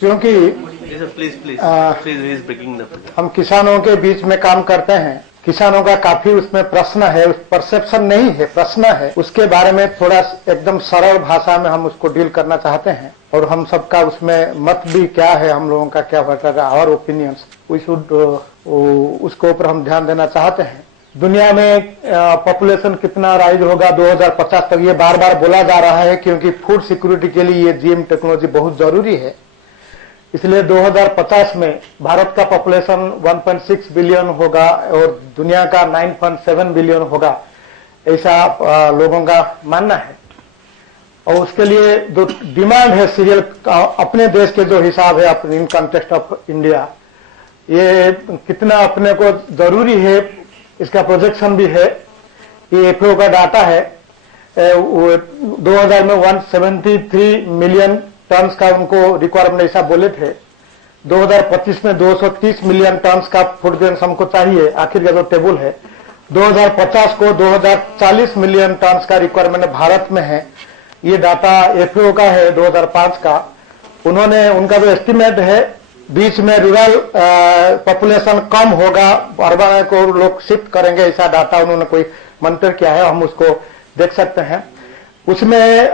क्योंकि हम किसानों के बीच में काम करते हैं, किसानों का काफी उसमें प्रश्न है, उस परसेप्शन नहीं है, प्रश्न है, उसके बारे में थोड़ा एकदम सरल भाषा में हम उसको डील करना चाहते हैं। और हम सबका उसमें मत भी क्या है, हम लोगों का क्या होता है, आवर ओपिनियंस, वी शुड उसके ऊपर हम ध्यान देना चाहते हैं। दुनिया में पॉपुलेशन कितना राइज होगा 2050 तक, ये बार बार बोला जा रहा है, क्योंकि फूड सिक्योरिटी के लिए ये जीएम टेक्नोलॉजी बहुत जरूरी है। इसलिए 2050 में भारत का पॉपुलेशन 1.6 बिलियन होगा और दुनिया का 9.7 बिलियन होगा, ऐसा लोगों का मानना है। और उसके लिए जो डिमांड है सीरियल अपने देश के जो हिसाब है, अपने इन कॉन्टेक्स्ट ऑफ इंडिया, ये कितना अपने को जरूरी है, इसका प्रोजेक्शन भी है। ये एफएओ का डाटा है, 2000 में 173 मिलियन टन्स का उनको रिक्वायरमेंट ऐसा बोले थे। 2025 में 230 मिलियन टन्स का फूड ग्रेन्स हमको चाहिए, आखिर का जो टेबल है। 2050 को 2040 मिलियन टन्स का रिक्वायरमेंट भारत में है। ये डाटा एफएओ का है 2005 का। उन्होंने उनका जो एस्टिमेट है, बीच में रूरल पॉपुलेशन कम होगा, अर्बन को लोग शिफ्ट करेंगे, ऐसा डाटा उन्होंने कोई मंत्र किया है, हम उसको देख सकते हैं। उसमें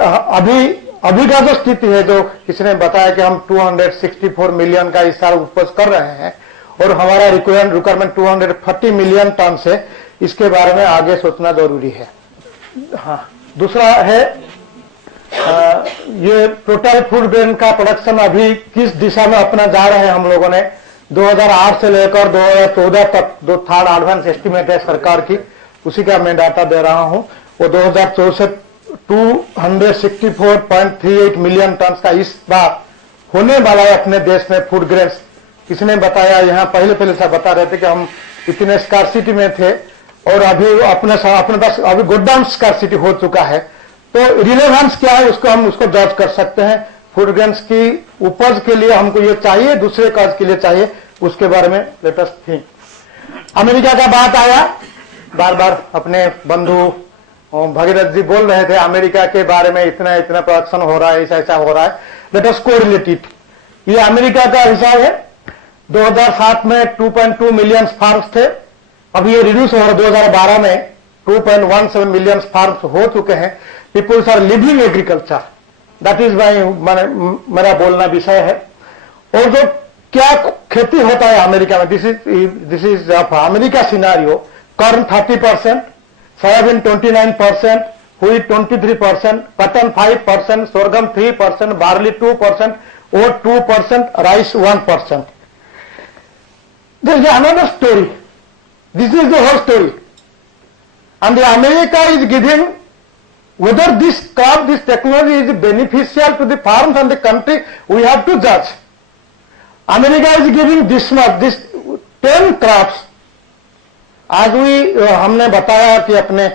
अभी का जो स्थिति है, जो किसी ने बताया कि हम 264 मिलियन का इस साल उपज कर रहे हैं और हमारा रिक्वायरमेंट 240 मिलियन टन से, इसके बारे में आगे सोचना जरूरी है। हाँ, दूसरा है ये टोटल फूड ग्रेन का प्रोडक्शन अभी किस दिशा में अपना जा रहे हैं। हम लोगों ने 2008 से लेकर 2014 तक जो थर्ड एडवांस एस्टिमेट है सरकार की, उसी का मैं डाटा दे रहा हूं। वो 2014 से 264.38 मिलियन टन का इस बार होने वाला है अपने देश में फूड ग्रेन्स। किसने बताया, यहाँ पहले से बता रहे थे कि हम इतने स्कार्सिटी में थे और अभी अपने पास अभी गोडाउन स्कार्सिटी हो चुका है। तो रिलेवेंस क्या है, उसको हम उसको जज कर सकते हैं। फूड ग्रेन्स की उपज के लिए हमको ये चाहिए, दूसरे काज के लिए चाहिए, उसके बारे में लेट अस थिंक। अमेरिका का बात आया, बार बार अपने बंधु भगीरथ जी बोल रहे थे अमेरिका के बारे में, इतना प्रोडक्शन हो रहा है, ऐसा हो रहा है। Let us correlate it. ये अमेरिका का हिसाब है। 2007 में 2.2 मिलियन फार्म्स थे, अब ये रिड्यूस हो रहा है। 2012 में 2.17 मिलियन फार्म्स हो चुके हैं। Peoples are living agriculture, that is मेरा बोलना विषय है। और जो क्या खेती होता है अमेरिका में, this is America scenario. Corn 30%, soybean 29%, wheat 23%, cotton 5%, sorghum 3%, barley 2%, oat 2%, rice 1%. There is another story. This is the whole story. And the America is giving, whether this crop, this technology is beneficial to the farms and the country, we have to judge. America is giving this much, this 10 crops. आज भी हमने बताया कि अपने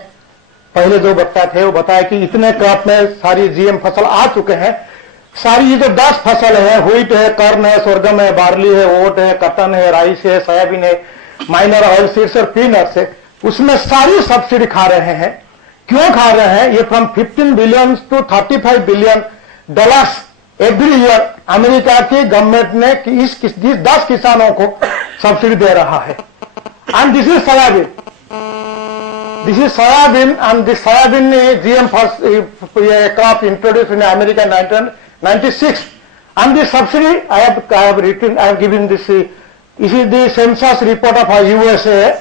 पहले जो बच्चा थे वो बताया कि इतने क्रॉप में सारी जीएम फसल आ चुके हैं। सारी ये जो 10 फसल है, व्हीट है, कॉर्न है, सोरगम है, बार्ली है, ओट है, कटन है, राइस है, सोयाबीन है, माइनर ऑयल सीड्स और पीनट्स है, उसमें सारी सब्सिडी खा रहे हैं। क्यों खा रहे हैं? ये from 15 billion to 35 billion dollars every year America की गवर्नमेंट ने इस 10 किसानों को सब्सिडी दे रहा है। And this is soybean. This is soybean, and the soybean GM first crop introduced in America in 1996. And the subsidy I have given this. This is the census report of USA.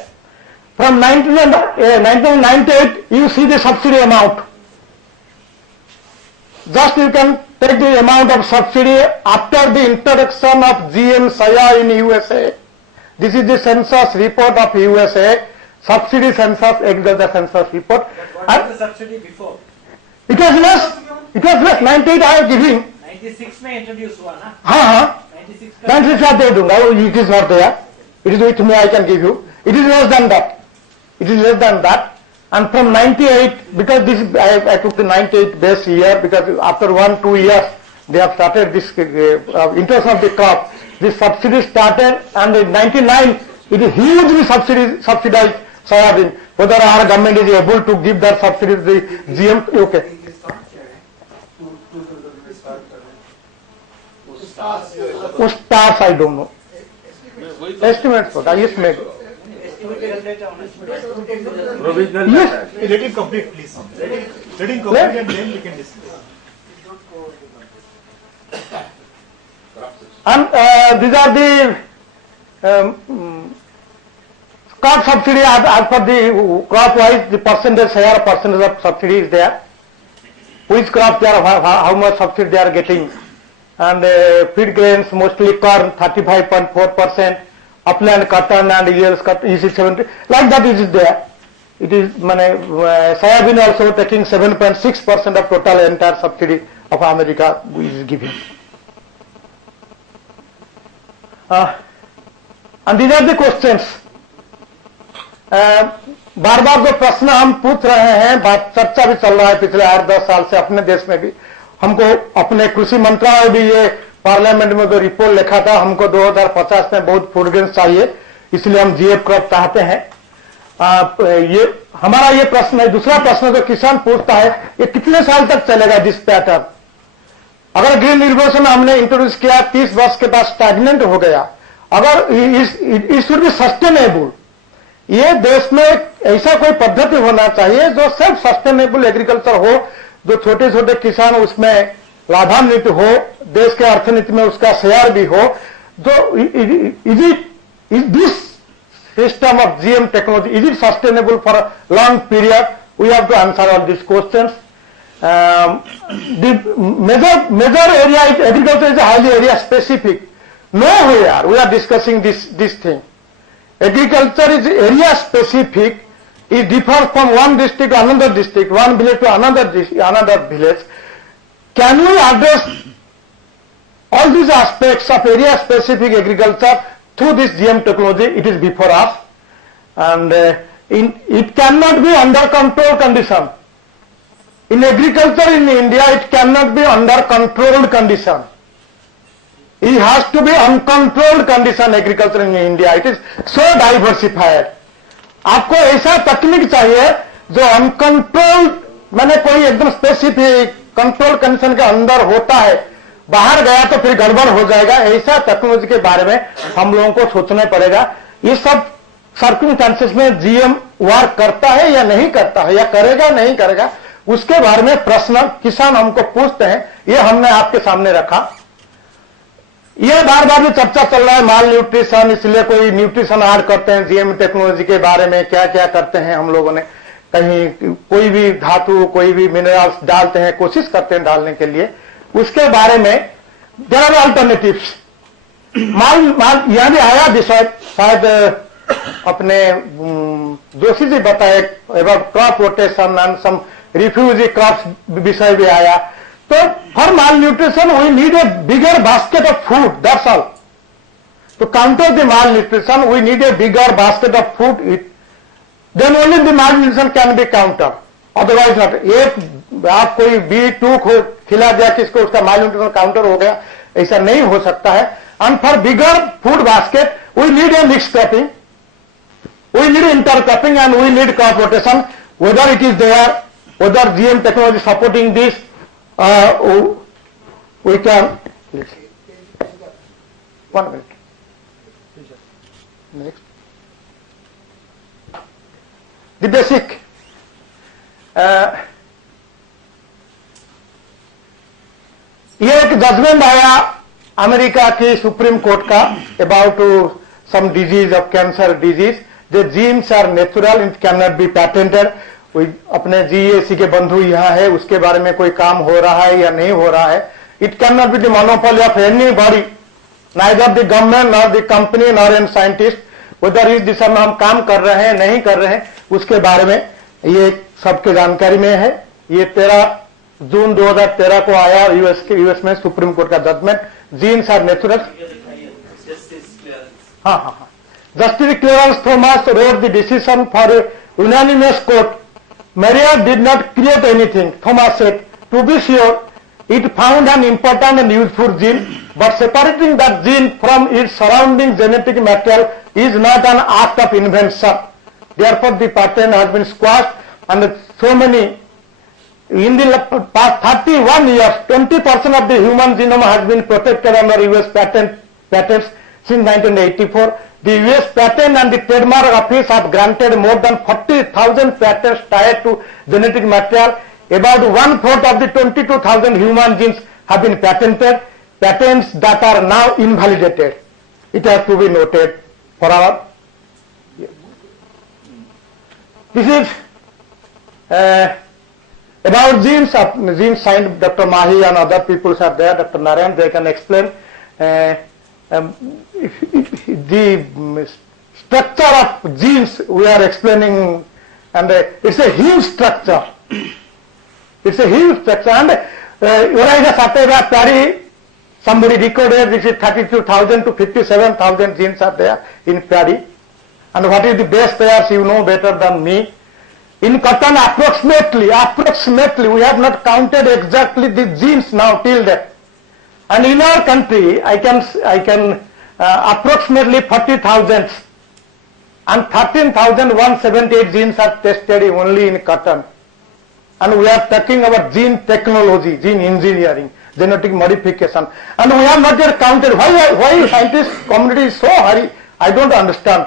From 1998, you see the subsidy amount. Just you can take the amount of subsidy after the introduction of GM soya in USA. This is the census report of USA, subsidy census, the census report. What was the subsidy before? It was less. 98 I am giving. 96 में introduce हुआ ना? हाँ 96 का दे दूंगा, it is not there. It is with me, I can give you. It is less than that. And from 98, because this I took the 98 base year, because after 1-2 years they have started this interest of the crop. This subsidy started, and in 99 it is hugely subsidized soybean. Whether our government is able to give that subsidy to the GM, okay. stars I don't know. Estimates for that, yes, maybe. Provisional. Yes. Let him complete, please. Let him complete and then we can discuss. And these are the crop subsidy as per the crop wise, the percentage of subsidy is there. Which crop they are, how much subsidy they are getting. And feed grains, mostly corn 35.4%, upland cotton and EC 70, like that it is there. It is soybean also taking 7.6% of total entire subsidy of America is given. And these are the questions. बार बार जो प्रश्न हम पूछ रहे हैं, बात चर्चा भी चल रहा है पिछले 8-10 साल से अपने देश में भी. हमको अपने कृषि मंत्रालय भी ये पार्लियामेंट में जो रिपोर्ट लिखा था, हमको 2050 में बहुत फूड ग्रेन चाहिए, इसलिए हम जीएफ क्रॉप चाहते हैं. ये हमारा ये प्रश्न है. दूसरा प्रश्न जो किसान पूछता है, ये कितने साल तक चलेगा दिस पैटर्न? अगर ग्रीन रिवोल्यूशन हमने इंट्रोड्यूस किया 30 वर्ष के बाद स्टैग्नेंट हो गया, अगर इट शुड बी सस्टेनेबल. ये देश में ऐसा कोई पद्धति होना चाहिए जो सेल्फ सस्टेनेबल एग्रीकल्चर हो, जो छोटे छोटे किसान उसमें लाभान्वित हो, देश के अर्थनीति में उसका शेयर भी हो. जो is this system of GM technology, is it sustainable for a long period? We have to answer all this questions. The major area is agriculture is highly area specific. Nowhere we are discussing this thing. Agriculture is area specific. It differs from one district to another district, one village to another village. Can we address all these aspects of area specific agriculture through this GM technology? It is before us, and it cannot be under control condition. In agriculture in India, it cannot be under controlled condition. It has to be uncontrolled condition. Agriculture in India, it is so diversified. आपको ऐसा तकनीक चाहिए जो uncontrolled, मैंने कोई एकदम specific control condition के अंदर होता है, बाहर गया तो फिर गड़बड़ हो जाएगा. ऐसा टेक्नोलॉजी के बारे में हम लोगों को सोचना पड़ेगा. ये सब सर्कमस्टेंसेस में जीएम वर्क करता है या नहीं करता है, या करेगा नहीं करेगा, उसके बारे में प्रश्न किसान हमको पूछते हैं. ये हमने आपके सामने रखा. ये बार बार भी चर्चा चल रहा है माल न्यूट्रिशन, इसलिए कोई न्यूट्रिशन ऐड करते हैं जीएम टेक्नोलॉजी के बारे में. क्या क्या करते हैं हम लोगों ने, कहीं कोई भी धातु, कोई भी मिनरल्स डालते हैं, कोशिश करते हैं डालने के लिए. उसके बारे में देयर आर अल्टरनेटिव्स. माल यहां भी आया विषय, शायद अपने जोशी जी बताए crop rotation and some refugee crops विषय भी आया. तो for malnutrition we need a bigger basket of food, that's all. To counter the malnutrition we need a bigger basket of food, then only the malnutrition can be counter, otherwise not. एक आप कोई B2 को खिला दिया किसको, उसका माल nutrition counter हो गया, ऐसा नहीं हो सकता है. And for bigger food basket we need a mix cropping, we need intercropping and we need crop rotation. Whether it is there, whether GM technology supporting this, we can. One minute. Next. The basic. ये एक judgement आया America की Supreme Court का about some disease of cancer disease. The genes are natural, it cannot be patented. अपने GAC के बंधु यहाँ है, उसके बारे में कोई काम हो रहा है या नहीं हो रहा है. It cannot be the monopoly of anybody, neither the government nor the company nor any scientist. Whether इस दिशा में हम काम कर रहे हैं नहीं कर रहे हैं, उसके बारे में ये सबके जानकारी में है. ये 13 जून 2013 को आया यूएस में सुप्रीम कोर्ट का जजमेंट. Genes are natural. हाँ. Justice Clarence Thomas wrote the decision for a unanimous court. Marriott did not create anything, Thomas said. To be sure, it found an important and useful gene, but separating that gene from its surrounding genetic material is not an act of invention. Therefore, the patent has been squashed, and so many in the past 31 years, 20% of the human genome has been protected under US patents since 1984. The US Patent and the Trademark Office have granted more than 40,000 patents tied to genetic material. About 1/4 of the 22,000 human genes have been patented, patents that are now invalidated. It has to be noted for our. This is about genes. Genes signed Dr. Mahi and other people are there. Dr. Narayan, they can explain the structure of genes we are explaining, and it's a huge structure. It's a huge structure, and Uriah Sateva Pari, somebody recorded this is 32,000 to 57,000 genes are there in Pari. And what is the base pairs, you know better than me. In cotton, approximately, we have not counted exactly the genes now till that. And in our country, I can approximately 40,000 and 13,178 genes are tested only in cotton. And we are talking about gene technology, gene engineering, genetic modification. And we have not yet counted. Why scientist community is so hurry? I don't understand.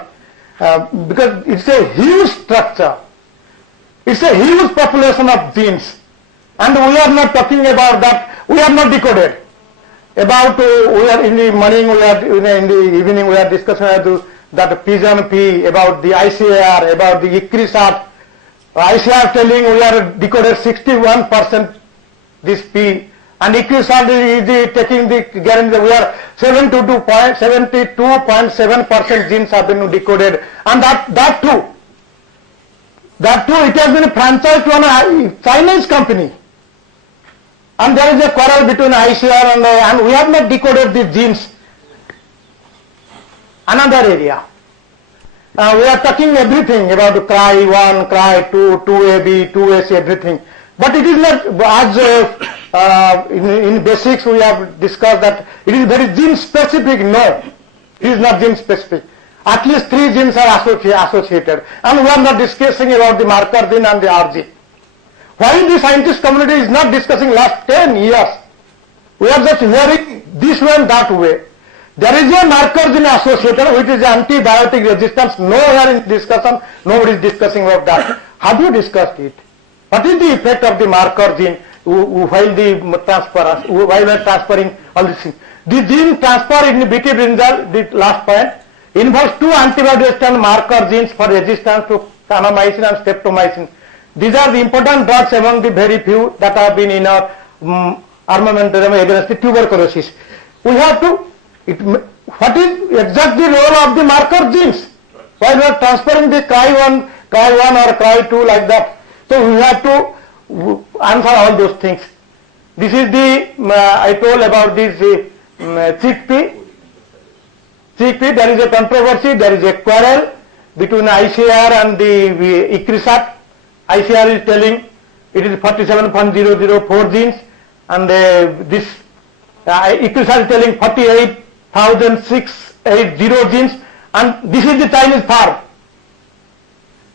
Because it's a huge structure. It's a huge population of genes. And we are not talking about that. We are not decoded. About we are in the morning, we are in the evening, we are discussing that Pigeon P, about the ICAR, about the ICRISAT. ICAR telling we are decoded 61% this P, and ICRISAT is taking the guarantee that we are 72.7% genes have been decoded, and that too, it has been franchised to a Chinese company. And there is a quarrel between ICAR and we have not decoded the genes. Another area. We are talking everything about CRY1, CRY2, 2AB, 2AC, everything. But it is not, as in basics we have discussed that it is very gene specific. No, it is not gene specific. At least 3 genes are associated. And we are not discussing about the marker gene and the R gene. Why the scientist community is not discussing last 10 years? We are just hearing this way and that way. There is a marker gene associated which is antibiotic resistance. Nowhere in discussion, nobody is discussing about that. Have you discussed it? What is the effect of the marker gene while we are transferring all these things? The gene transfer in the BT brinjal, the last point, involves 2 antibiotic resistant marker genes for resistance to kanamycin and streptomycin. These are the important drugs among the very few that have been in our armamentarium against the tuberculosis. We have to, what is exactly the role of the marker genes? While we are transferring the CRY1 or CRY2 like that. So we have to answer all those things. This is the, I told about this chickpea. There is a controversy, there is a quarrel between ICAR and the ICRISAT. ICAR is telling it is 47.004 genes, and this ICRISAT is telling 48,680 genes, and this is the Chinese farm.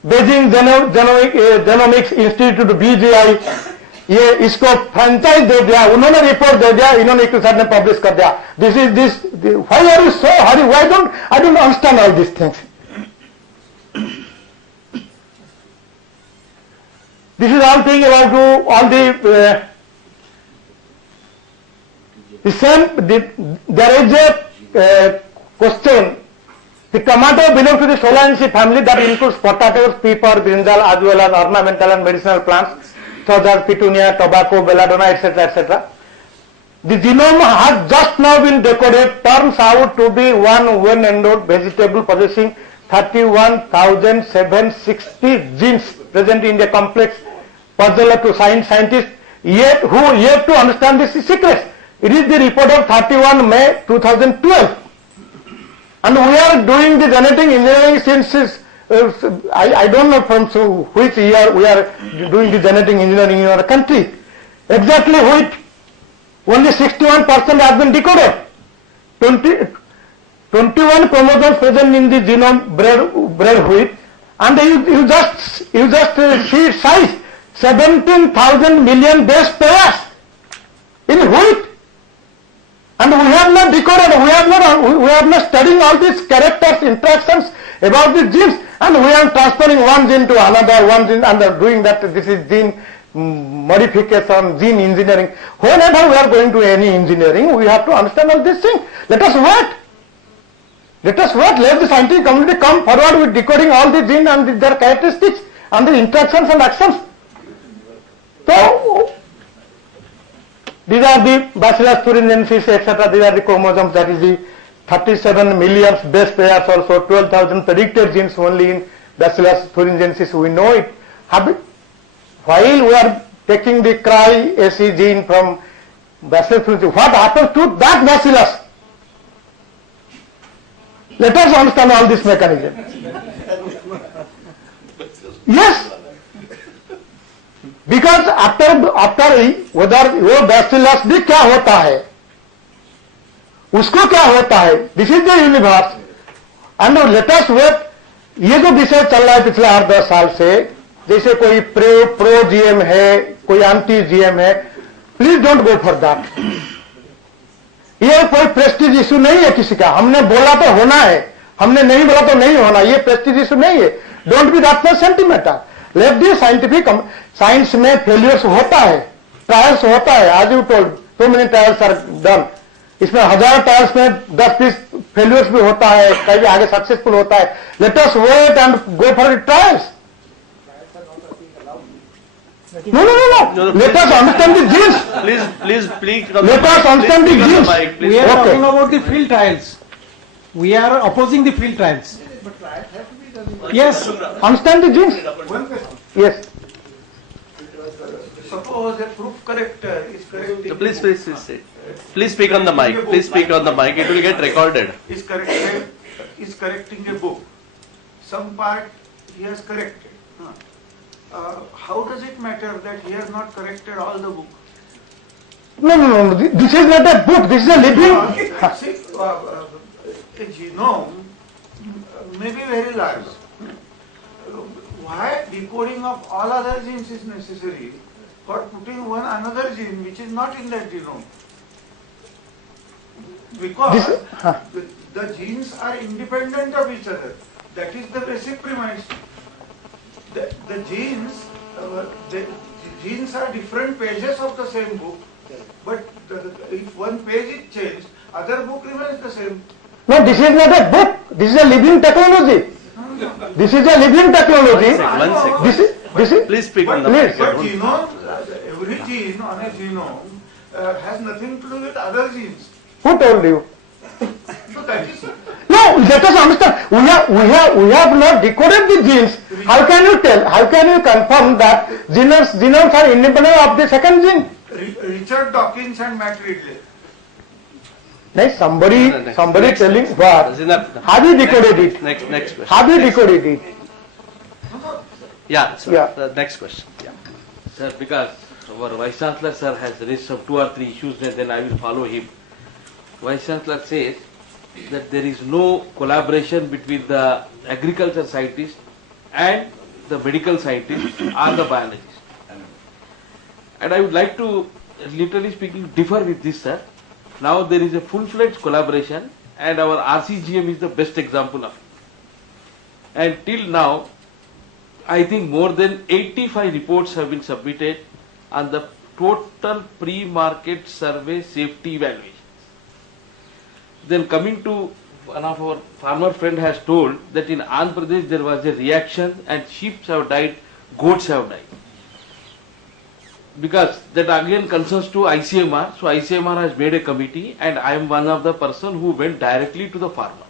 Beijing Genomics Institute BGI, ये इसको franchise दे दिया, उन्होंने report दे दिया, इन्होंने ICRISAT ने publish कर दिया. This is this. Why are you so hurry? I don't understand all these things. This is all thing about all the same. There is a question. The tomato belongs to the Solanaceae family that includes potatoes, pepper, brinjal, as well as ornamental and medicinal plants such as petunia, tobacco, belladonna, etc., etc. The genome has just now been decoded. Turns out to be one well-endowed vegetable possessing 31,760 genes present in the complex puzzle to scientists yet to understand this secret. It is the report of 31 May 2012. And we are doing the genetic engineering since, I don't know from which year we are doing the genetic engineering in our country. Exactly which only 61% has been decoded. 21 chromosomes present in the genome bred wheat, and you just see size. 17,000 million base pairs in wheat. And we have not decoded, we have not studying all these characters, interactions about the genes, and we are transferring one gene to another, one gene, and doing that. This is gene modification, gene engineering. Whenever we are going to any engineering, we have to understand all these things. Let us wait. Let us wait. Let the scientific community come forward with decoding all the genes and their characteristics and the interactions and actions. So, these are the Bacillus thuringiensis, etc. These are the chromosomes. That is the 37 million base pairs, also 12,000 predicted genes only in Bacillus thuringiensis. We know it. While we are taking the cry-AC gene from Bacillus thuringiensis, what happens to that bacillus? Let us understand all this mechanism. Yes. Because after whether वो bacillus भी क्या होता है, उसको क्या होता है, this is the universe, and let us wait. ये जो विषय चल रहा है पिछले 8-10 साल से, जैसे कोई प्रो जीएम है, कोई एंटी जीएम है, please don't go for that. ये कोई प्रेस्टीज इशू नहीं है किसी का. हमने बोला तो होना है, हमने नहीं बोला तो नहीं होना. ये प्रेस्टीज इशू नहीं है. Don't be that much sentimental. Let the scientific. Science में फेलियर्स होता है, ट्रायल्स होता है. आज you told so many trials are done. इसमें 1000 ट्रायल्स में 10-20 फेलियर्स भी होता है, कहीं आगे सक्सेसफुल होता है. Let us wait and go for trials. No. Let us understand the genes. Please speak. Let us understand the genes. We are talking about the field trials. We are opposing the field trials. Yes. Understand the genes. Yes. Suppose a proof corrector is correcting. Please speak on the mic. Please speak on the mic. It will get recorded. Is correcting a book. Some part he has corrected. How does it matter that he has not corrected all the book? No. This is not a book. This is a living. See, a genome may be very large. Why decoding of all other genes is necessary for putting one another gene which is not in that genome? Because the genes are independent of each other. That is the basic premise. The genes are different pages of the same book, but if one page is changed, other book remains the same. No, this is not a book. This is a living technology. This is a living technology. One second. This is. Please speak on the Please. mic. But genome, every gene on a genome has nothing to do with other genes. Who told you? So that is. No, let us understand. We have not decoded the genes. How can you tell? How can you confirm that genomes are independent of the second gene? Richard Dawkins and Matt Ridley. No, somebody Next. telling what? Have you decoded it? Next question. Have you decoded it? Yeah, sir. Yeah. The next question. Yeah. Sir, because our Vice Chancellor sir has raised some 2 or 3 issues, and then I will follow him. Vice Chancellor says that there is no collaboration between the agriculture scientists and the medical scientists or the biologists. And I would like to, literally speaking, differ with this, sir. Now there is a full-fledged collaboration, and our RCGM is the best example of it. And till now, I think more than 85 reports have been submitted on the total pre-market survey safety evaluation. Then coming to one of our farmer friend has told that in Andhra Pradesh there was a reaction and sheep have died, goats have died. Because that again concerns to ICMR, so ICMR has made a committee and I am one of the person who went directly to the farmers.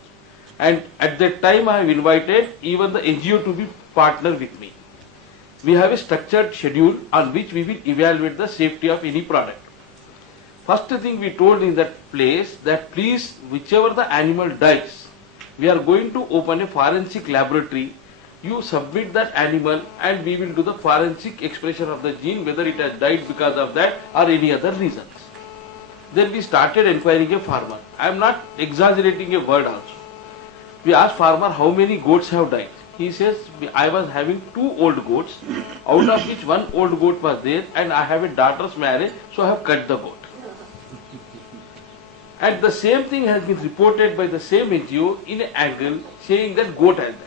And at that time I have invited even the NGO to be partner with me. We have a structured schedule on which we will evaluate the safety of any product. First thing we told in that place that please, whichever the animal dies, we are going to open a forensic laboratory. You submit that animal and we will do the forensic expression of the gene, whether it has died because of that or any other reasons. Then we started inquiring a farmer. I am not exaggerating a word also. We asked farmer how many goats have died. He says, I was having 2 old goats, out of which 1 old goat was there, and I have a daughter's marriage, so I have cut the goat. And the same thing has been reported by the same NGO in an angle saying that goat has died.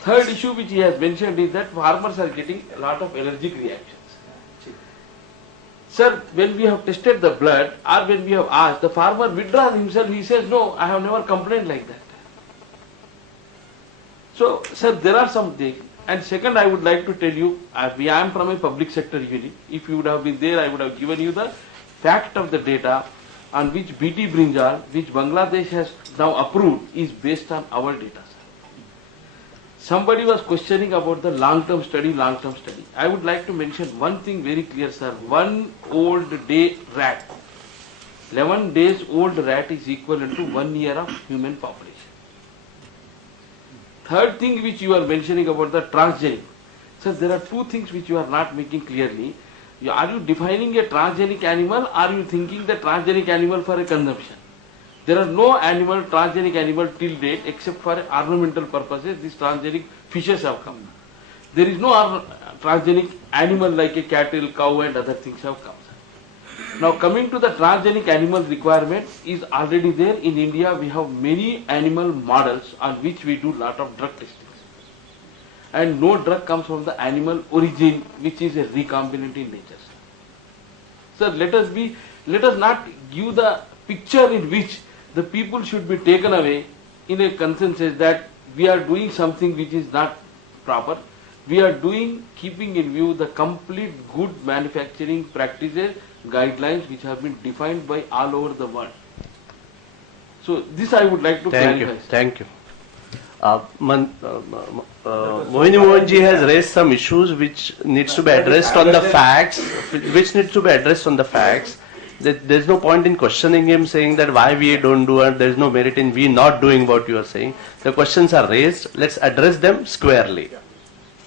Third issue which he has mentioned is that farmers are getting a lot of allergic reactions. Sir, when we have tested the blood or when we have asked, the farmer withdraws himself, he says, no, I have never complained like that. So, sir, there are some things. And second, I would like to tell you, I am from a public sector unit. If you would have been there, I would have given you the fact of the data on which BT brinjal, which Bangladesh has now approved, is based on our data. Somebody was questioning about the long-term study. I would like to mention one thing very clear, sir. 1 old day rat, 11 days old rat is equivalent to 1 year of human population. Third thing which you are mentioning about the transgenic. Sir, there are 2 things which you are not making clearly. Are you defining a transgenic animal or are you thinking the transgenic animal for a consumption? There are no transgenic animal till date except for ornamental purposes. These transgenic fishes have come. There is no transgenic animal like a cattle, cow and other things have come. Now coming to the transgenic animal requirement is already there. In India we have many animal models on which we do lot of drug testings. And no drug comes from the animal origin which is a recombinant in nature. Sir, let us not give the picture in which the people should be taken away in a consensus that we are doing something which is not proper. We are doing, keeping in view the complete good manufacturing practices, guidelines which have been defined by all over the world. So this I would like to clarify. Thank you. Mohini Mohan ji has raised some issues which needs to be addressed on the facts, There is no point in questioning him, saying that why we don't do it, there is no merit in we not doing what you are saying. The questions are raised, let's address them squarely.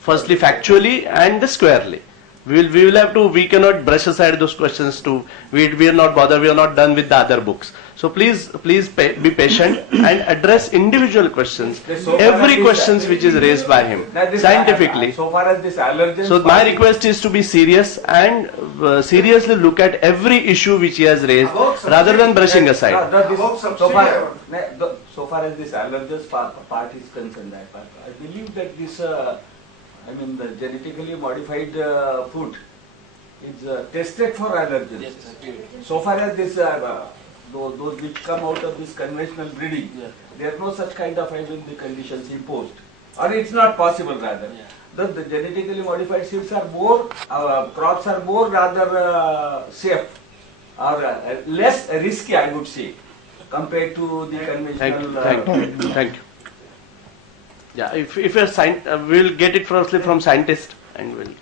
Firstly factually and squarely. We cannot brush aside those questions too. We are not bothered, we are not done with the other books. So please be patient and address individual questions. Every questions which is raised by him scientifically. So far as this allergens. So my request is to be serious and seriously look at every issue which he has raised rather than brushing aside. So far as this allergens part is concerned, I believe that this, the genetically modified food is tested for allergens. Yes, so far as this, those which come out of this conventional breeding, there are no such kind of the conditions imposed, or it's not possible rather. The genetically modified seeds are more, crops are more rather safe or less risky, I would say, compared to the conventional. Thank you. Yeah, if you're we'll get it firstly from scientists and we'll.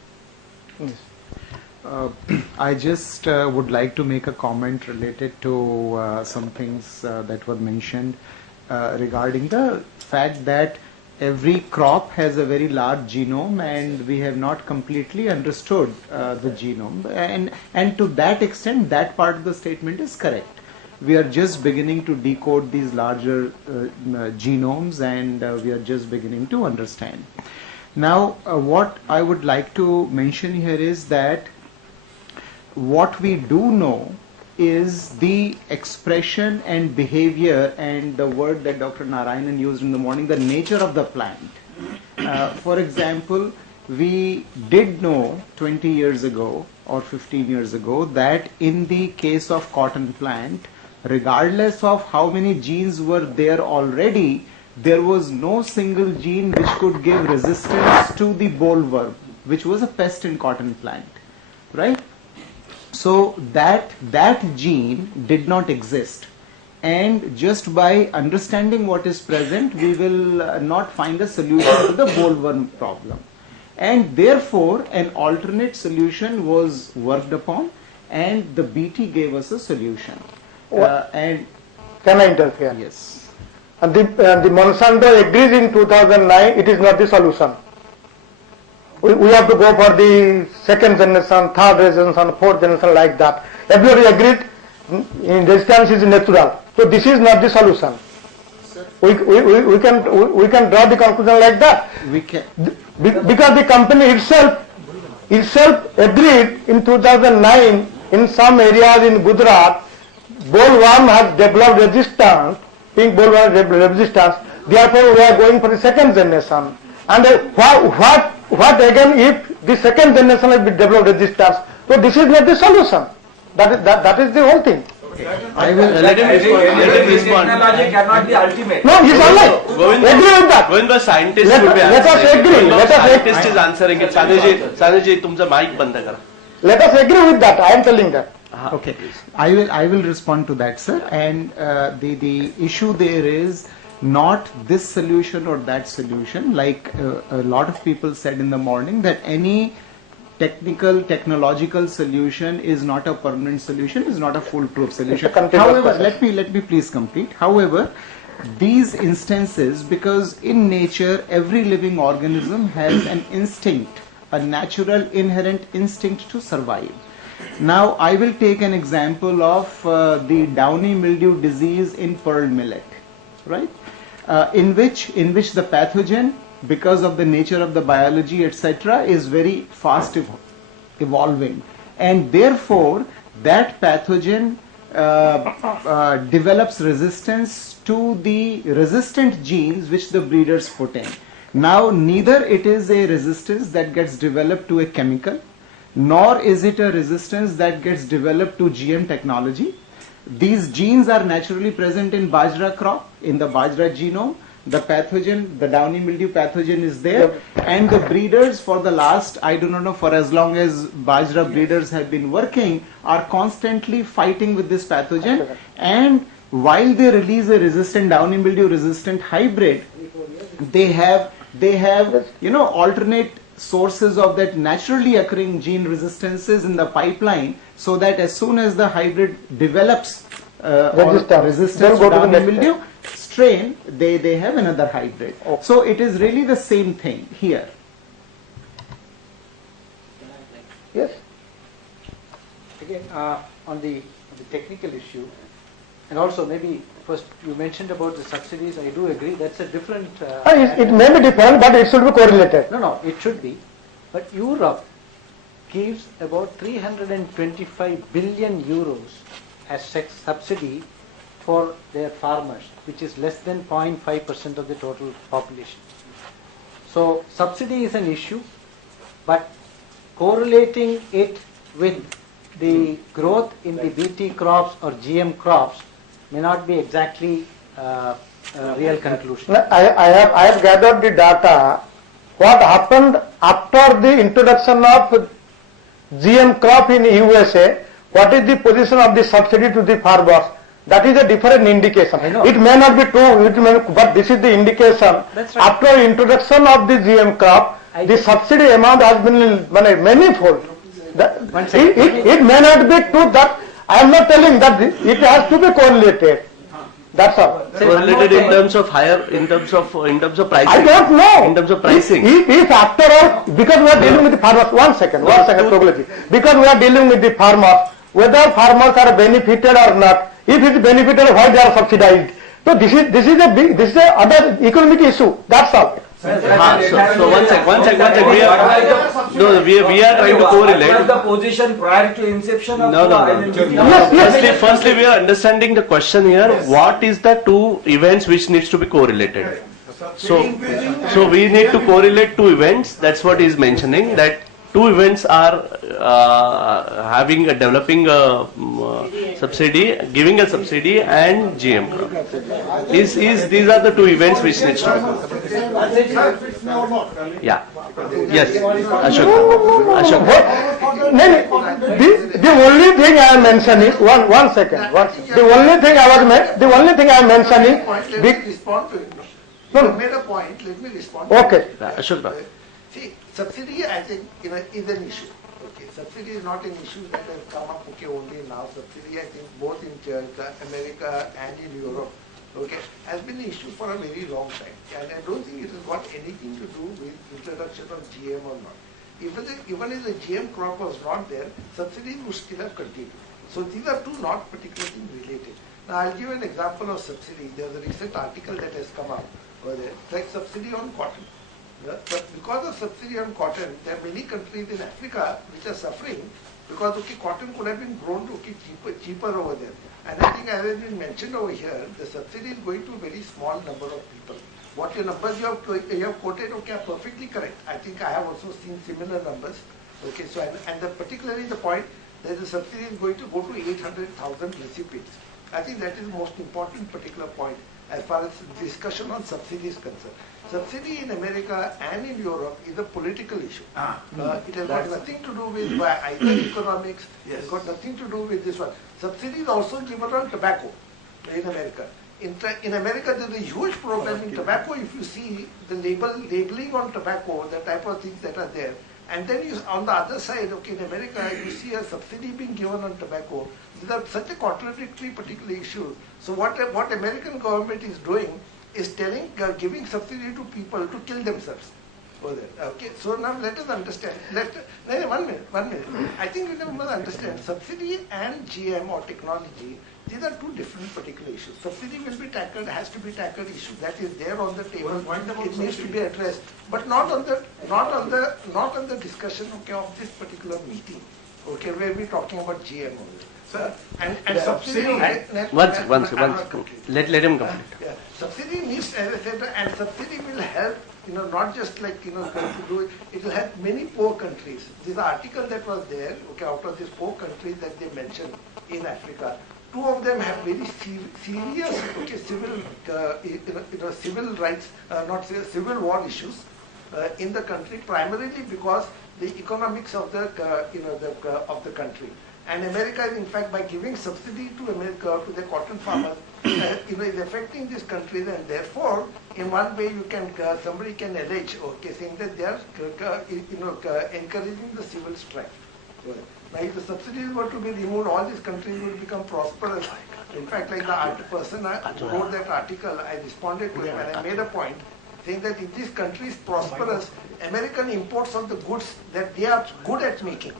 I just would like to make a comment related to some things that were mentioned regarding the fact that every crop has a very large genome and we have not completely understood the genome, and to that extent that part of the statement is correct. We are just beginning to decode these larger genomes and we are just beginning to understand. Now what I would like to mention here is that what we do know is the expression and behavior and the word that Dr. Narayanan used in the morning, the nature of the plant. For example, we did know 20 years ago or 15 years ago that in the case of cotton plant, regardless of how many genes were there already, there was no single gene which could give resistance to the bollworm, which was a pest in cotton plant, right? So that gene did not exist, and just by understanding what is present, we will not find a solution to the bollworm problem, and therefore an alternate solution was worked upon, and the BT gave us a solution. And can I interfere? Yes. And the Monsanto agrees in 2009 it is not the solution. We have to go for the second generation, third generation, fourth generation, like that. Everybody agreed in resistance is natural. So this is not the solution. Sir, we can draw the conclusion like that. We can. Because the company itself agreed in 2009 in some areas in Gujarat, bollworm has developed resistance, pink bollworm has developed resistance, therefore we are going for the second generation. And what again if the second generation has developed resistance? So this is not the solution. That is the whole thing. I will. Let him respond. Technology cannot be ultimate. No, he's all right. Agree with that. Govinda, scientist Let- should be let us answering. agree. Govinda, Let us agree. scientist is answering it. Sanuji, तुमचा mic बंद करा. Let us agree with that. I am telling that. Okay, I will respond to that, sir. And the issue there is not this solution or that solution. Like a lot of people said in the morning that any technological solution is not a permanent solution, is not a foolproof solution. It's a continuous However, process. let me please complete. However, these instances, because in nature every living organism has an instinct, a natural inherent instinct to survive. Now I will take an example of the downy mildew disease in pearl millet, right? In which the pathogen, because of the nature of the biology, etc., is very fast evolving, and therefore that pathogen develops resistance to the resistant genes which the breeders put in. Now neither it is a resistance that gets developed to a chemical, nor is it a resistance that gets developed to GM technology. These genes are naturally present in bajra crop, in the bajra genome. The pathogen, the downy mildew pathogen is there, and the breeders for the last, I do not know, for as long as bajra breeders have been working, are constantly fighting with this pathogen, and while they release a resistant downy mildew resistant hybrid, they have alternate sources of that naturally occurring gene resistances in the pipeline, so that as soon as the hybrid develops resistance They'll to go to the downy next mildew strain, they have another hybrid. So it is really the same thing here. Yes. Again, on the technical issue, and also maybe first you mentioned about the subsidies. I do agree that's a different. It may be different, but it should be correlated. No, it should be. But Europe gives about 325 billion euros as subsidy for their farmers, which is less than 0.5% of the total population. So subsidy is an issue, but correlating it with the growth in the BT crops or GM crops may not be exactly a real conclusion. I have gathered the data. What happened after the introduction of GM crop in USA? What is the position of the subsidy to the farmers? That is a different indication. I know. It may not be true, but this is the indication. That's right. After introduction of the GM crop, the subsidy amount has been manifold. One second. It may not be true that I am not telling that it has to be correlated. That's all. Correlated in terms of pricing. I don't know. In terms of pricing. If after all, because we are dealing with the farmers, one second, Prabhuji. Because we are dealing with the farmers, whether farmers are benefited or not, if it is benefited, why they are subsidized. So this is a other economic issue. That's all. So one sec. We are trying to correlate. What was the position prior to inception of No. INNBT? Firstly, we are understanding the question here. What is the two events which needs to be correlated? So we need to correlate two events. That's what he is mentioning. That two events are developing a subsidy, giving a subsidy, and GM crop. These are the two events which needs to be. Yeah. Yes. Ashok. The only thing I am mentioning, one second. The only thing I am mentioning, Let me respond to it. No. You made a point, let me respond. Okay. Ashok. See, subsidy I think is an issue. Okay, subsidy is not an issue that has come up only now. Subsidy I think both in America and in Europe, okay, has been an issue for a very long time. And I don't think it has got anything to do with introduction of GM or not. Even if the GM crop was not there, subsidies would still have continued. So these are two not particularly related. Now I'll give an example of subsidy. There's a recent article that has come out over there. It's like subsidy on cotton. But because of subsidy on cotton, there are many countries in Africa which are suffering because cotton could have been grown to cheaper over there. And I think as has been mentioned over here, the subsidy is going to a very small number of people. What your numbers you have quoted, okay, are perfectly correct. I think I have also seen similar numbers. Okay, so particularly the point that the subsidy is going to go to 800,000 recipients. I think that is the most important particular point as far as discussion on subsidy is concerned. Subsidy in America and in Europe is a political issue. It has got nothing to do with either economics, it's got nothing to do with this one. Subsidy is also given on tobacco in America. In America, there is a huge problem in tobacco. If you see the labeling on tobacco, the type of things that are there, and then you, on the other side, okay, in America, you see a subsidy being given on tobacco. These are such a contradictory particular issue. So what American government is doing is giving subsidy to people to kill themselves. Okay, so now let us understand. One minute. I think we must understand subsidy and GM or technology. These are two different particular issues. Subsidy will be tackled, has to be tackled issue that is there on the table. It needs to be addressed, but not on the discussion, okay, of this particular meeting. Okay, where we're talking about GM only. And subsidy. Let him complete. Yeah. Subsidy needs, as I said, and subsidy will help. Not just like going to do it. It will help many poor countries. This article that was there, okay, out of these 4 countries that they mentioned in Africa, 2 of them have very serious, okay, civil rights, civil war issues in the country, primarily because the economics of the of the country. And America is, in fact, by giving subsidy to America, to the cotton farmers, is affecting these countries, and therefore, in one way, you can somebody can allege, okay, saying that they are encouraging the civil strife. Now, if the subsidies were to be removed, all these countries will become prosperous. In fact, like the person who wrote that article, I responded to him and I made a point saying that if this country is prosperous, American imports of the goods that they are good at making,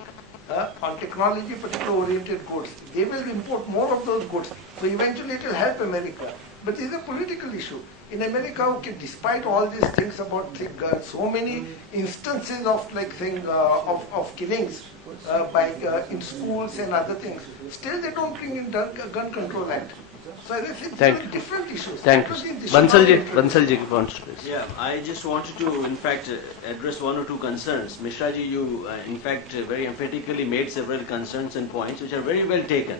on technology, particular oriented goods, they will import more of those goods. So eventually it will help America. But it is a political issue. In America, okay, despite all these things about so many instances of of killings in schools and other things, still they don't bring in gun control act. So I think these are different issues. Thank you. Bansalji wants to raise. Yeah, I just wanted to, in fact, address 1 or 2 concerns. Mishra ji, you, in fact, very emphatically made several concerns and points which are very well taken.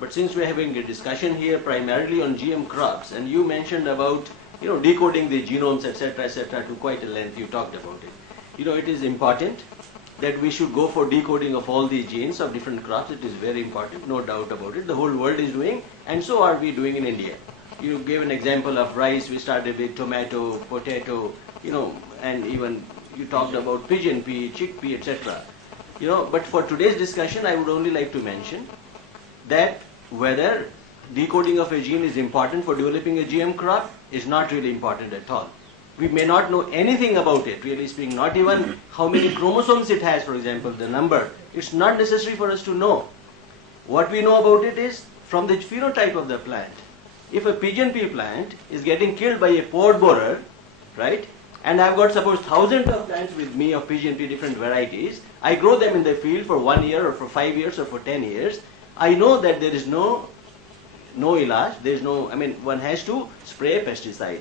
But since we're having a discussion here primarily on GM crops, and you mentioned about, decoding the genomes, etc., to quite a length, you talked about it. It is important that we should go for decoding of all these genes of different crops. It is very important, no doubt about it. The whole world is doing, and so are we doing in India. You gave an example of rice. We started with tomato, potato, and even you talked about pigeon pea, chickpea, etc. But for today's discussion, I would only like to mention that whether decoding of a gene is important for developing a GM crop is not really important at all. We may not know anything about it, really speaking, not even how many chromosomes it has, for example, the number. It's not necessary for us to know. What we know about it is from the phenotype of the plant. If a pigeon pea plant is getting killed by a pod borer, right, and I've got suppose thousands of plants with me of pigeon pea, different varieties, I grow them in the field for 1 year or for 5 years or for 10 years, I know that there is no illage, there is no, one has to spray a pesticide.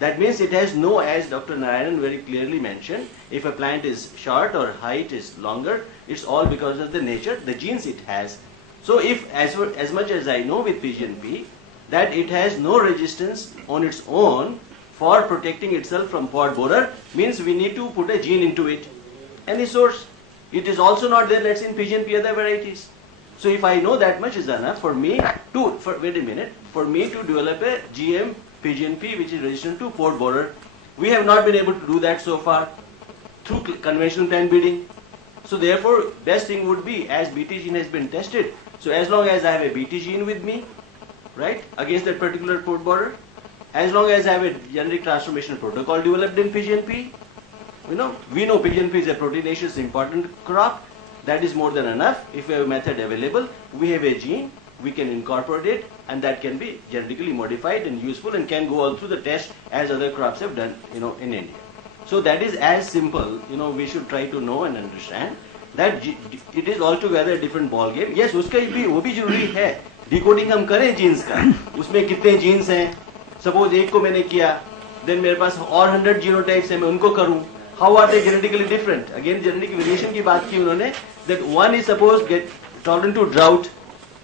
That means it has no, as Dr. Narayanan very clearly mentioned, if a plant is short or height is longer, it's all because of the nature, the genes it has. So if, as much as I know with pigeon pea, that it has no resistance on its own for protecting itself from pod borer, means we need to put a gene into it. Any source. It is also not there, let's say, in pigeon pea other varieties. So if I know that much is enough for me to, for me to develop a GM pigeon pea which is resistant to pod borer. We have not been able to do that so far through conventional plant breeding. So therefore, best thing would be, as BT gene has been tested, so as long as I have a BT gene with me, right, against that particular pod borer, as long as I have a generic transformation protocol developed in pigeon pea, we know pigeon pea is a proteinaceous important crop, that is more than enough. If we have a method available, we have a gene, we can incorporate it, and that can be genetically modified and useful and can go all through the test as other crops have done, in India. So that is as simple, we should try to know and understand that it is altogether a different ball game. Yes, उसका भी वो भी जरूरी है. Decoding हम करें genes का, उसमें कितने genes हैं? Suppose एक को मैंने किया, then मेरे पास और 100 genotypes हैं, मैं उनको करूँ. How are they genetically different? Again, genetic variation की बात की उन्होंने. That one is supposed get tolerant to drought,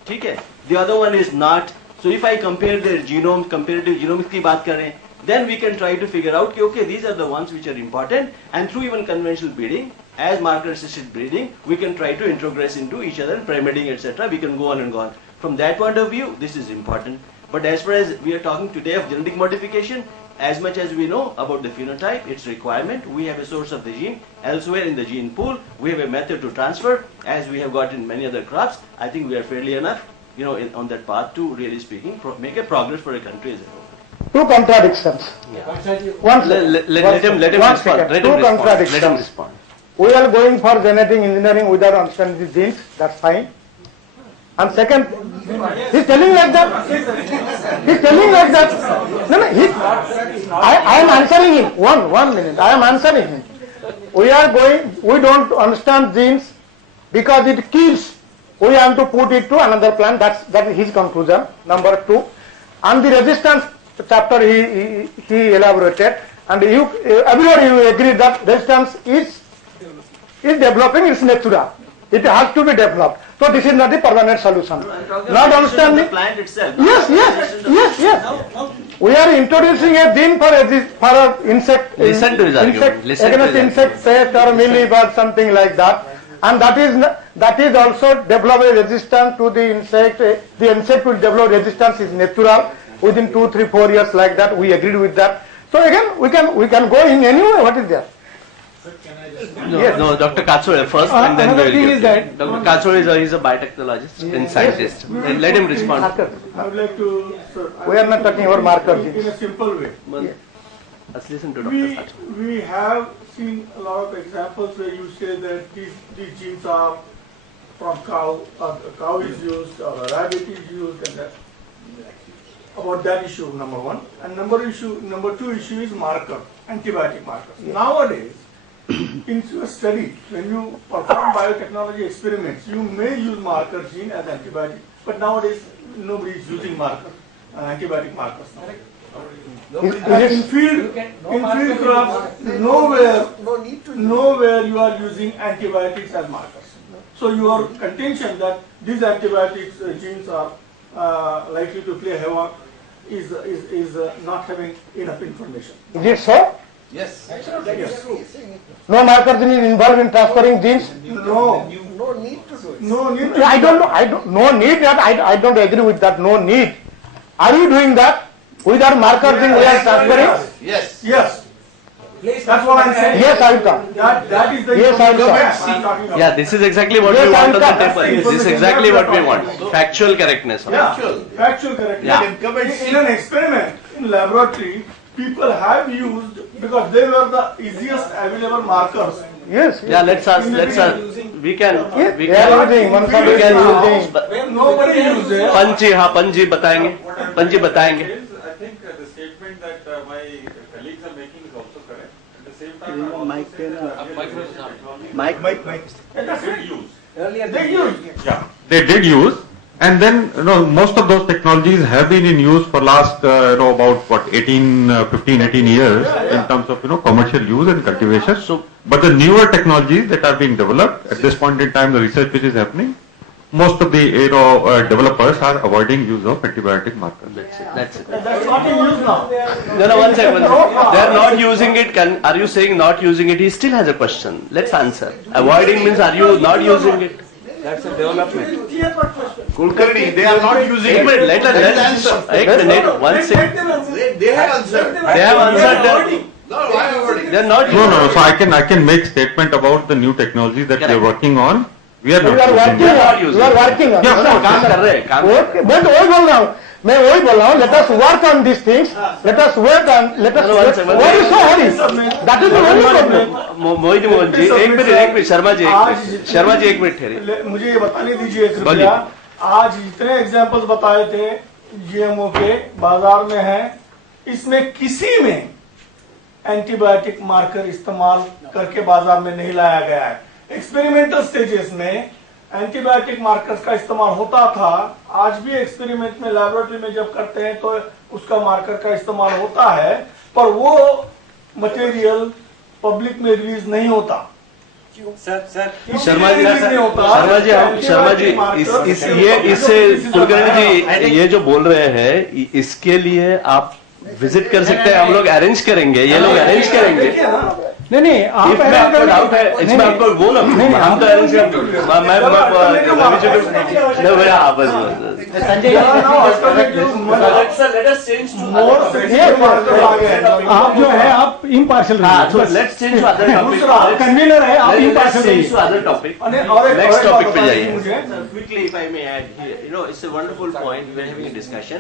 ठीक है? The other one is not. So if I compare their genome, comparative genomics की बात करें, then we can try to figure out okay, these are the ones which are important, and through even conventional breeding, as marker assisted breeding, we can try to introgress into each other, pyramiding, etc. We can go on and go on. From that point of view, this is important. But as far as we are talking today of genetic modification, as much as we know about the phenotype, its requirement, we have a source of the gene elsewhere in the gene pool, we have a method to transfer, as we have got in many other crops. I think we are fairly enough, on that path to, really speaking, make a progress for a country as a whole. Two contradictions. One Let him respond. Let him respond. We are going for genetic engineering without understanding the genes, that's fine. And second, he's telling like that. He's telling like that. No, I am answering him. One minute. I am answering him. We don't understand genes because it kills. We have to put it to another plant. That is his conclusion. Number two. And the resistance chapter he elaborated. And everybody you agree that resistance is developing, it's natural. It has to be developed. So this is not the permanent solution. Not understanding. The plant itself. Yes. We are introducing a gene for insect. Listen to his argument. Against insect pest or mealybug, something like that. And that is also developing resistance to the insect. The insect will develop resistance is natural within 2, 3, 4 years like that. We agreed with that. So again, we can go in anyway. What is there? No, Dr. Katsure first, and then we will give that. Dr. Katsure is a biotechnologist and scientist. Let him respond. I would like to, sir, We are not talking about marker in genes. a simple way. Let's listen to Dr. Katsure. We have seen a lot of examples where you say that these genes are from cow, cow is used, or a rabbit is used, and that. About that issue, number one. And number two issue is marker, antibiotic markers. Nowadays, in your study, when you perform biotechnology experiments, you may use marker gene as antibiotic, but nowadays nobody is using marker, antibiotic markers. In field crops, nowhere you are using antibiotics as markers. So your contention that these antibiotics genes are likely to play havoc is not having enough information. Is it so? Yes. Yes. No marker gene is involved in transferring genes? No need to do it. No need to I don't agree with that, no need. Are you doing that? Without marker gene we are transferring? Yes. That's what I'm saying. Yes, I will come. That is the Yes, I will I'm talking about. Yeah, this is exactly what Yes, we want on I'll the come. table. This is exactly what we want. Factual correctness. Yeah, factual correctness. Yeah. In an experiment, in laboratory, people have used, because they were the easiest available markers. Yes. Yeah, let's ask, we can They are using, one side is using. Nobody uses. Panji बताएंगे. I think the statement that my colleagues are making is also correct. At the same time, they did use, and then most of those technologies have been in use for last about 15, 18 years in terms of commercial use and cultivation. But the newer technologies that are being developed at this point in time, the research which is happening, most of the developers are avoiding use of antibiotic markers. That's it. That's not in use now. No, one second. They are not using it. Are you saying not using it? He still has a question. Let's answer. Avoiding means are you not using it? That's a development. Kulkarni, they are not using Let it. us minute. 1 second. They have answered. They have answered. No, why avoiding? They are not. No. So I can make statement about the new technologies that we are working on. We are You not are using working it. on. You are working on. काम कर रहे हैं, काम कर रहे हैं. Okay, मैं तो वही बोल रहा हूँ. मैं वही बोल रहा हूँ. Let us work on these things. Let us wait and let us. Why is so hurry? That is the only problem. Mohit ji एक मिनट शर्मा जी एक मिनट ठहरे. मुझे ये बताने दीजिए कृपया आज जितने एग्जाम्पल्स बताए थे जीएमओ के बाजार में है, इसमें किसी में एंटीबायोटिक मार्कर इस्तेमाल करके बाजार में नहीं लाया गया है। एक्सपेरिमेंटल स्टेजेस में एंटीबायोटिक मार्कर्स का इस्तेमाल होता था, आज भी एक्सपेरिमेंट में लेबोरेटरी में जब करते हैं तो उसका मार्कर का इस्तेमाल होता है, पर वो मटेरियल पब्लिक में रिलीज नहीं होता। शर्मा जी इससे कुलकर्णी जी ये जो बोल रहे हैं इसके लिए आप विजिट कर सकते हैं, हम लोग अरेंज करेंगे, ये लोग अरेंज करेंगे। नहीं आप इसमें आपको डाउट है, इसमें आपको वो ना हम तो अरेंज आप जो है आप impartial let's change to other topic, convener है आप impartial change to other topic, next topic पे जाइए। Quickly, if I may add here, it's a wonderful point. We're having a discussion.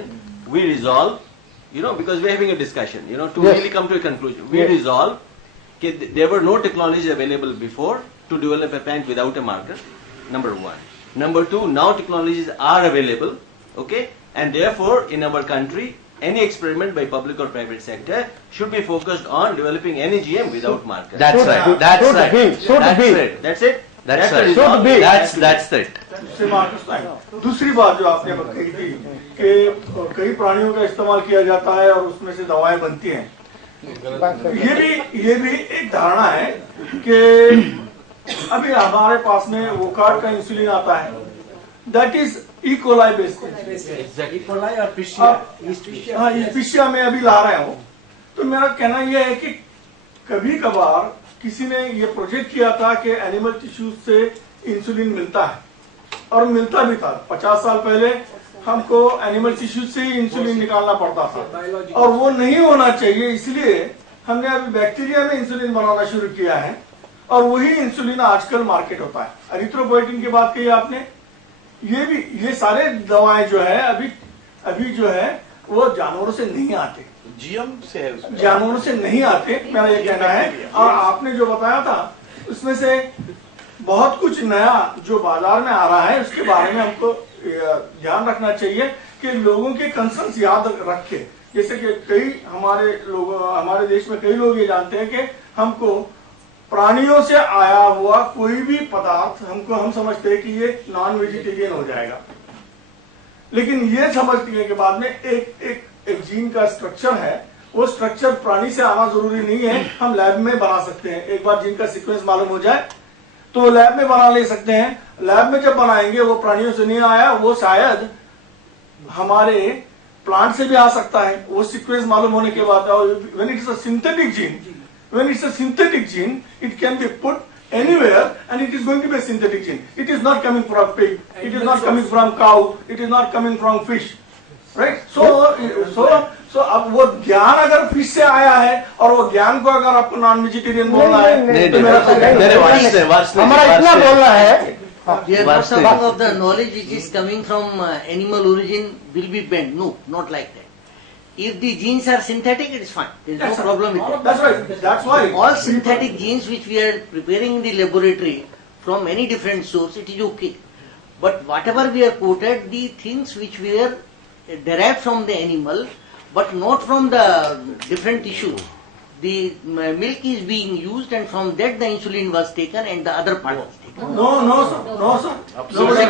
We resolve, because we're having a discussion, to really come to a conclusion. We resolve that there were no technologies available before to develop a plant without a marker. Number one. Number two, now technologies are available, okay, and therefore in our country, any experiment by public or private sector should be focused on developing any GM without marker. That's right. That's right. That's it. That's right. That's it. दूसरी बात जो आपने कही थी कि कई प्राणियों का इस्तेमाल किया जाता है और उसमें से दवाएं बनती हैं, ये भी एक धारणा है कि अभी हमारे पास में वो कार्ड का इंसुलिन आता है, that is E coli based, E coli और पिशिया में अभी ला रहे हो। तो मेरा कहना यह है कि कभी कभार किसी ने ये प्रोजेक्ट किया था कि एनिमल टिश्यूज से इंसुलिन मिलता है, और मिलता भी था। 50 साल पहले हमको एनिमल टिश्यूज से ही इंसुलिन निकालना पड़ता था, और वो नहीं होना चाहिए, इसलिए हमने अभी बैक्टीरिया में इंसुलिन बनाना शुरू किया है, और वही इंसुलिन आजकल मार्केट होता है। एरिथ्रोपोएटिन की बात कही आपने, ये सारे दवाएं जो है अभी जो है वो जानवरों से नहीं आते, जानवरों से नहीं आते, मेरा ये कहना है। और आपने जो बताया था उसमें से बहुत कुछ नया जो बाजार में आ रहा है उसके बारे में हमको ध्यान रखना चाहिए कि लोगों के कंसर्न्स याद रखे। जैसे कि हमारे देश में कई लोग ये जानते हैं कि हमको प्राणियों से आया हुआ कोई भी पदार्थ हम समझते हैं कि ये नॉन वेजिटेरियन हो जाएगा, लेकिन ये समझने के बाद में एक जीन का स्ट्रक्चर है, वो स्ट्रक्चर प्राणी से आना जरूरी नहीं है, हम लैब में बना सकते हैं। एक बार जीन का सीक्वेंस मालूम हो जाए तो लैब में बना ले सकते हैं। लैब में जब बनाएंगे वो प्राणियों से नहीं आया, वो शायद हमारे प्लांट से भी आ सकता है, वो सीक्वेंस मालूम होने के बाद। When it is a synthetic gene, it can be put anywhere and it is going to be a synthetic gene. It is not coming from pig, it is not coming from cow, it is not coming from fish, right? So अब वो ज्ञान अगर fish से आया है और वो ज्ञान को अगर आपको नॉन वेजिटेरियन बोलना है तो हमारा इतना बोलना है, We are not talking of the knowledge which is coming from animal origin will be banned. No, not like that. If the genes are synthetic, it is fine. There is no problem with that. That's right. That's why all synthetic genes which we are preparing in the laboratory from any different source, it is okay. But whatever we are quoted, the things which we are derived from the animal, but not from the different tissues. The milk is being used, and from that the insulin was taken, and the other part was taken. No, sir. Nobody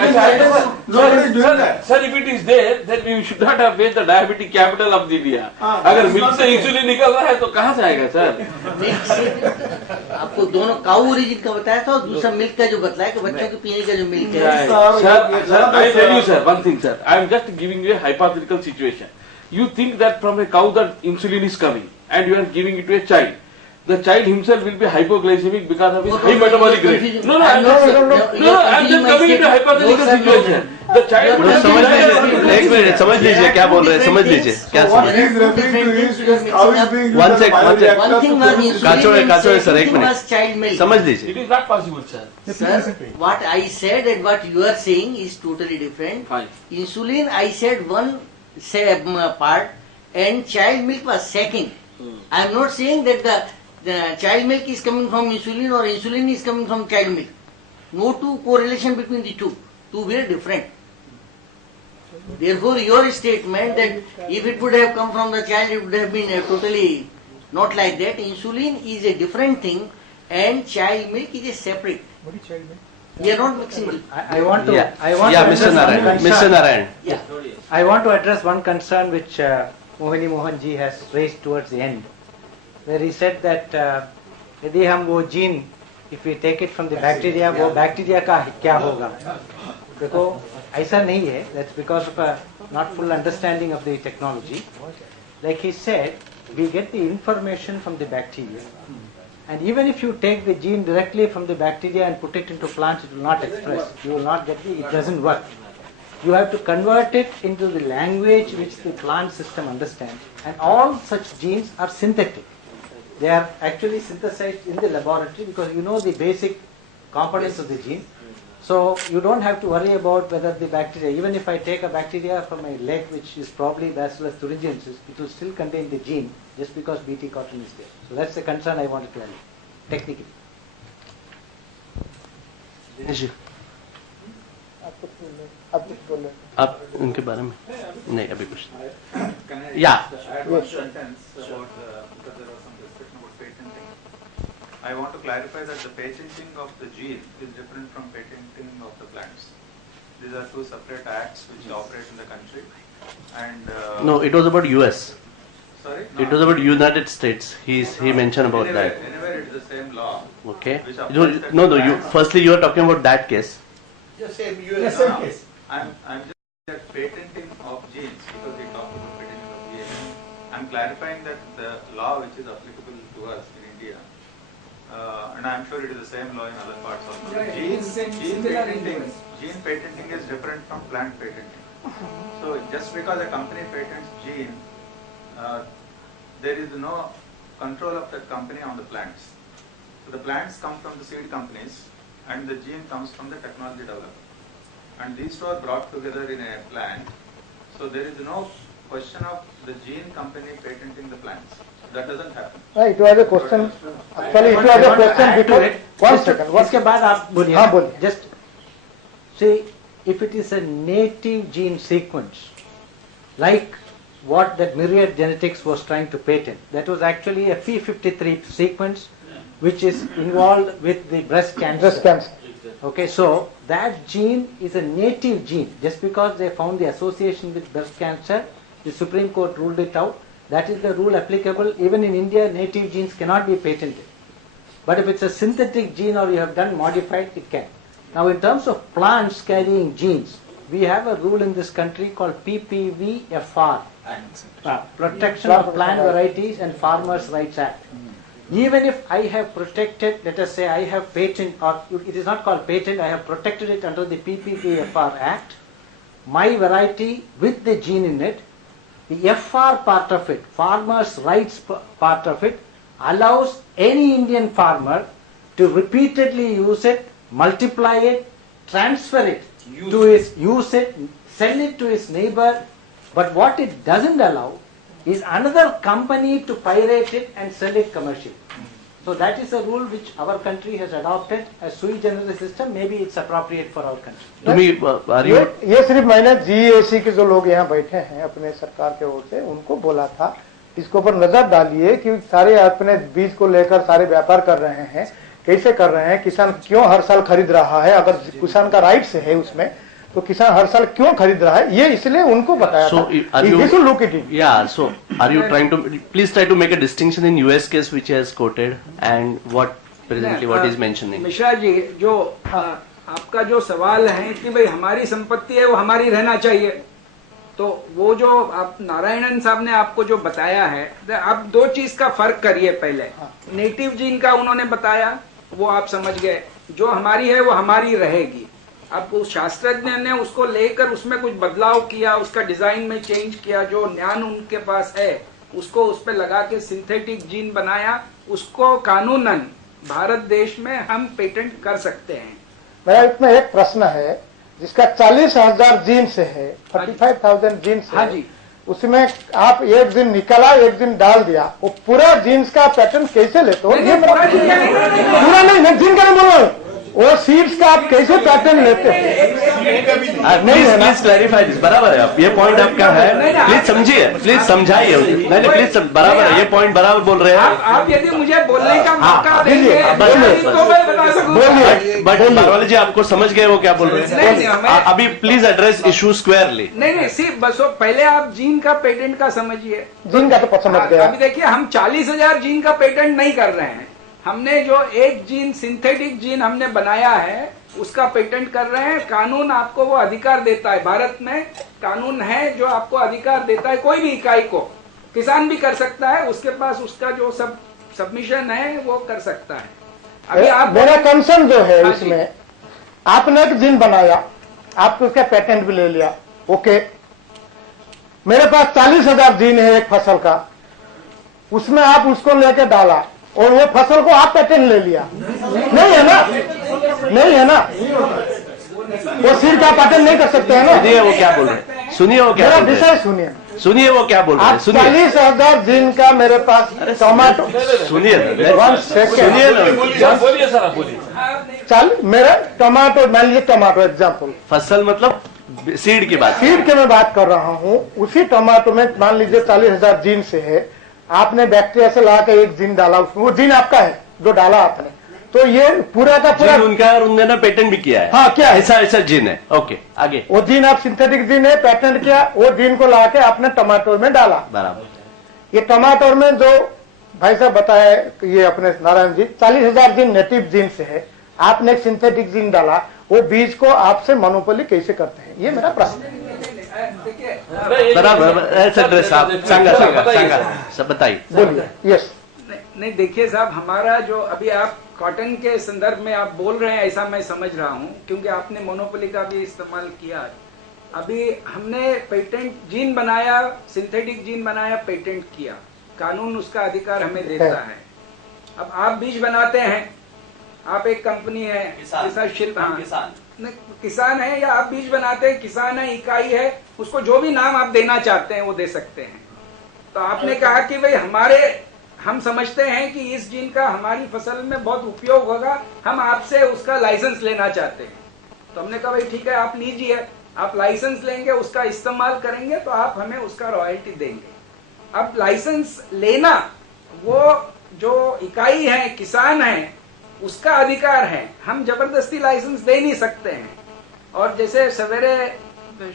is doing that. Sir, if it is there, then we should not have made the diabetic capital of India. अगर milk से insulin निकल रहा है तो कहाँ से आएगा sir? आपको दोनों काऊ ओरिजिन का बताया था और दूसरा मिल्क का जो बताया कि बच्चों के पीने का जो मिल्क है। Sir, I tell you, sir, one thing, sir. I am just giving you a hypothetical situation. You think that from a cow that insulin is coming, and you are giving it to a child. The child himself will be hypoglycemic because of his high metabolic rate. No, I am just coming into a hypothetical situation. The child will be एक minute समझ लीजिए क्या बोल रहे हैं, समझ लीजिए क्या काचोड़े सर, एक मिनट समझ लीजिए। It is not possible, sir. Sir, what I said and what you are saying is totally different. Fine. Insulin, I said one part, and child milk was second. I am not saying that the child milk is coming from insulin or insulin is coming from child milk. No two correlation between the two. Two very different. Therefore, your statement that if it would have come from the child, it would have been totally not like that. Insulin is a different thing, and child milk is a separate. What is child milk? We are not mixing. I want to. Yeah, I want yeah, to Mr. address Narayan. one Mr. concern. Narayan. Yeah. I want to address one concern which Mohini Mohanji has raised towards the end, where he said that यदि हम वो gene, if we take it from the bacteria, वो bacteria का क्या होगा? देखो ऐसा नहीं है. That's because of a not full understanding of the technology. Like he said, we get the information from the bacteria. And even if you take the gene directly from the bacteria and put it into plants, it will not express. You will not get it doesn't work. You have to convert it into the language which the plant system understands. And all such genes are synthetic. They are actually synthesized in the laboratory because you know the basic components of the gene. So you don't have to worry about whether the bacteria, even if I take a bacteria from my leg which is probably Bacillus thuringiensis, it will still contain the gene just because Bt cotton is there. So that's the concern I wanted to highlight, technically. Dinesh ji, आप उनके बारे में नहीं अभी कुछ Yeah. One sentence about because there was some discussion about patenting. I want to clarify that the patenting of the gene is different from patenting of the plants. These are two separate acts which operate in the country. And no, it was about US. Sorry? It was about United States. He mentioned about that. Anywhere it is the same law. Okay. Which applies that No, to you plants. firstly you are talking about that case. Just same Yes, US. no, I'm just that patenting of genes because we talked about patenting of genes. I'm clarifying that the law which is applicable to us in India, and I'm sure it is the same law in other parts of the world. Gene patenting is different from plant patenting. So just because a company patents gene, there is no control of that company on the plants. So the plants come from the seed companies and the gene comes from the technology developer. And these two are brought together in a plant. So there is no question of the gene company patenting the plants. That doesn't happen. It was a question. Actually, it was a question before. One second. इसके बाद आप बोलिए. हाँ बोलिए. Just say if it is a native gene sequence, like what that Myriad Genetics was trying to patent, that was actually a P53 sequence which is involved with the breast cancer. Breast cancer. Okay, so that gene is a native gene. Just because they found the association with breast cancer, the Supreme Court ruled it out. That is the rule applicable. Even in India, native genes cannot be patented. But if it's a synthetic gene or you have done modified, it can. Now in terms of plants carrying genes, we have a rule in this country called PPVFR, Protection of Plant Varieties and Farmers' Rights Act. Even if I have protected, let us say I have patent, or it is not called patent, I have protected it under the PPVFR Act, my variety with the gene in it, the FR part of it, farmers' rights part of it, allows any Indian farmer to repeatedly use it, multiply it, transfer it to his, use it, sell it to his neighbor. But what it doesn't allow is another company to pirate it and sell it commercially. So that is a rule which our country has adopted as sui generis system. Maybe it's appropriate for our country. To me, are you? ये सिर्फ मैंने GAC के जो लोग यहाँ बैठे हैं अपने सरकार के ओर से उनको बोला था इसके ऊपर नजर डालिए कि सारे अपने बीज को लेकर सारे व्यापार कर रहे हैं, कैसे कर रहे हैं, किसान क्यों हर साल खरीद रहा है, अगर किसान का राइट है उसमें तो किसान हर साल क्यों खरीद रहा है, ये इसलिए उनको बताया So, था. are you? This will look at it. Yeah. So, are you trying to please try to make a distinction in US case which he has quoted and what presently what he is mentioning? Mishra ji, जो आपका जो सवाल है कि भाई हमारी संपत्ति है वो हमारी रहना चाहिए, तो वो जो आप नारायणन साहब ने आपको जो बताया है, आप दो चीज का फर्क करिए. पहले नेटिव जीन का उन्होंने बताया, वो आप समझ गए, जो हमारी है वो हमारी रहेगी. अब उस शास्त्रज्ञ ने उसको लेकर उसमें कुछ बदलाव किया, उसका डिजाइन में चेंज किया, जो ज्ञान उनके पास है उसको उस पर लगा के सिंथेटिक जीन बनाया, उसको कानूनन भारत देश में हम पेटेंट कर सकते हैं. मेरा इसमें एक प्रश्न है जिसका 40,000 जीन से है, 45,000 जीन से. हाँ जी. उसमें आप एक दिन निकाला एक दिन डाल दिया, वो पूरा जीन्स का पैटर्न कैसे लेते हो? ये पूरा नहीं, मैं जीन का नहीं बोल रहा हूँ, वो सीड्स का आप कैसे पैटर्न लेते हो? प्लीज क्लैरिफाई दिस, बराबर है, ये पॉइंट आपका है, प्लीज समझिए, प्लीज समझाइए, नहीं प्लीज बराबर है, ये पॉइंट बराबर बोल रहे हैं आप यदि मुझे बोलने का मौका बोलिए, देंगे तो मैं बता सकूंगा। बट बारवाले जी आपको समझ गए वो क्या बोल रहे हैं? अभी प्लीज एड्रेस इशू स्क्वायरली। नहीं सिर्फ बस पहले आप जीन का पेटेंट का समझिए। जीन का तो समझ गया। अभी देखिए हम 40,000 जीन का पेटेंट नहीं कर रहे हैं, हमने जो एक जीन सिंथेटिक जीन हमने बनाया है उसका पेटेंट कर रहे हैं। कानून आपको वो अधिकार देता है, भारत में कानून है जो आपको अधिकार देता है, कोई भी इकाई को, किसान भी कर सकता है, उसके पास उसका जो सब सबमिशन है वो कर सकता है। अभी आप मेरा कंसर्न जो है इसमें, आपने एक जीन बनाया, आपको उसका पेटेंट भी ले लिया, ओके, मेरे पास 40,000 जीन है एक फसल का, उसमें आप उसको लेके डाला और वो फसल को आप पेटेंट ले लिया, नहीं है ना, नहीं है ना, वो सीड का पेटेंट नहीं कर सकते हैं ना। सुनिए वो क्या बोल रहे हैं, सुनिए वो क्या बोल रहे हैं, सुनिए सुनिए वो क्या बोल रहे हैं, सुनिए। 40,000 जीन का मेरे पास टमाटो, सुनिए बोलिए सर, आप बोलिए। चल मेरा टमाटो, मान लीजिए टमाटो एग्जाम्पल, फसल मतलब सीड की बात, सीड के मैं बात कर रहा हूँ, उसी टमाटो में मान लीजिए 40,000 जीन से है, आपने बैक्टीरिया से ला के एक जीन डाला उसमें, वो जीन आपका है जो डाला आपने, तो ये पूरा का पूरा उनका और उन्होंने ना पेटेंट भी किया है। हाँ, क्या है? ऐसा जीन है, ओके आगे। वो जीन आप सिंथेटिक जीन है, पेटेंट किया, वो जीन को ला के आपने टमाटो में डाला, बराबर। ये टमाटो में जो भाई साहब बताया ये अपने Narayan ji, 40,000 gene native gene से है, आपने एक सिंथेटिक जीन डाला, वो बीज को आपसे मोनोपोली कैसे करते हैं, ये मेरा प्रश्न है। बराबर, ऐसा ड्रेस आप सब बताइए, बोलिए। यस, नहीं देखिए साहब, हमारा जो अभी आप कॉटन के संदर्भ में आप बोल रहे हैं ऐसा मैं समझ रहा हूं, क्योंकि आपने मोनोपोली का भी इस्तेमाल किया। अभी हमने पेटेंट जीन बनाया, सिंथेटिक जीन बनाया, पेटेंट किया, कानून उसका अधिकार हमें देता है। अब आप बीज बनाते हैं, आप एक कंपनी है, किसान है, या आप बीज बनाते हैं, किसान है, इकाई है, उसको जो भी नाम आप देना चाहते हैं वो दे सकते हैं। तो आपने कहा कि भाई हम समझते हैं कि इस जीन का हमारी फसल में बहुत उपयोग होगा, हम आपसे उसका लाइसेंस लेना चाहते हैं। तो हमने कहा भाई ठीक है, आप लीजिए, आप लाइसेंस लेंगे, उसका इस्तेमाल करेंगे तो आप हमें उसका रॉयल्टी देंगे। अब लाइसेंस लेना वो जो इकाई है, किसान है, उसका अधिकार है, हम जबरदस्ती लाइसेंस दे नहीं सकते हैं। और जैसे सवेरे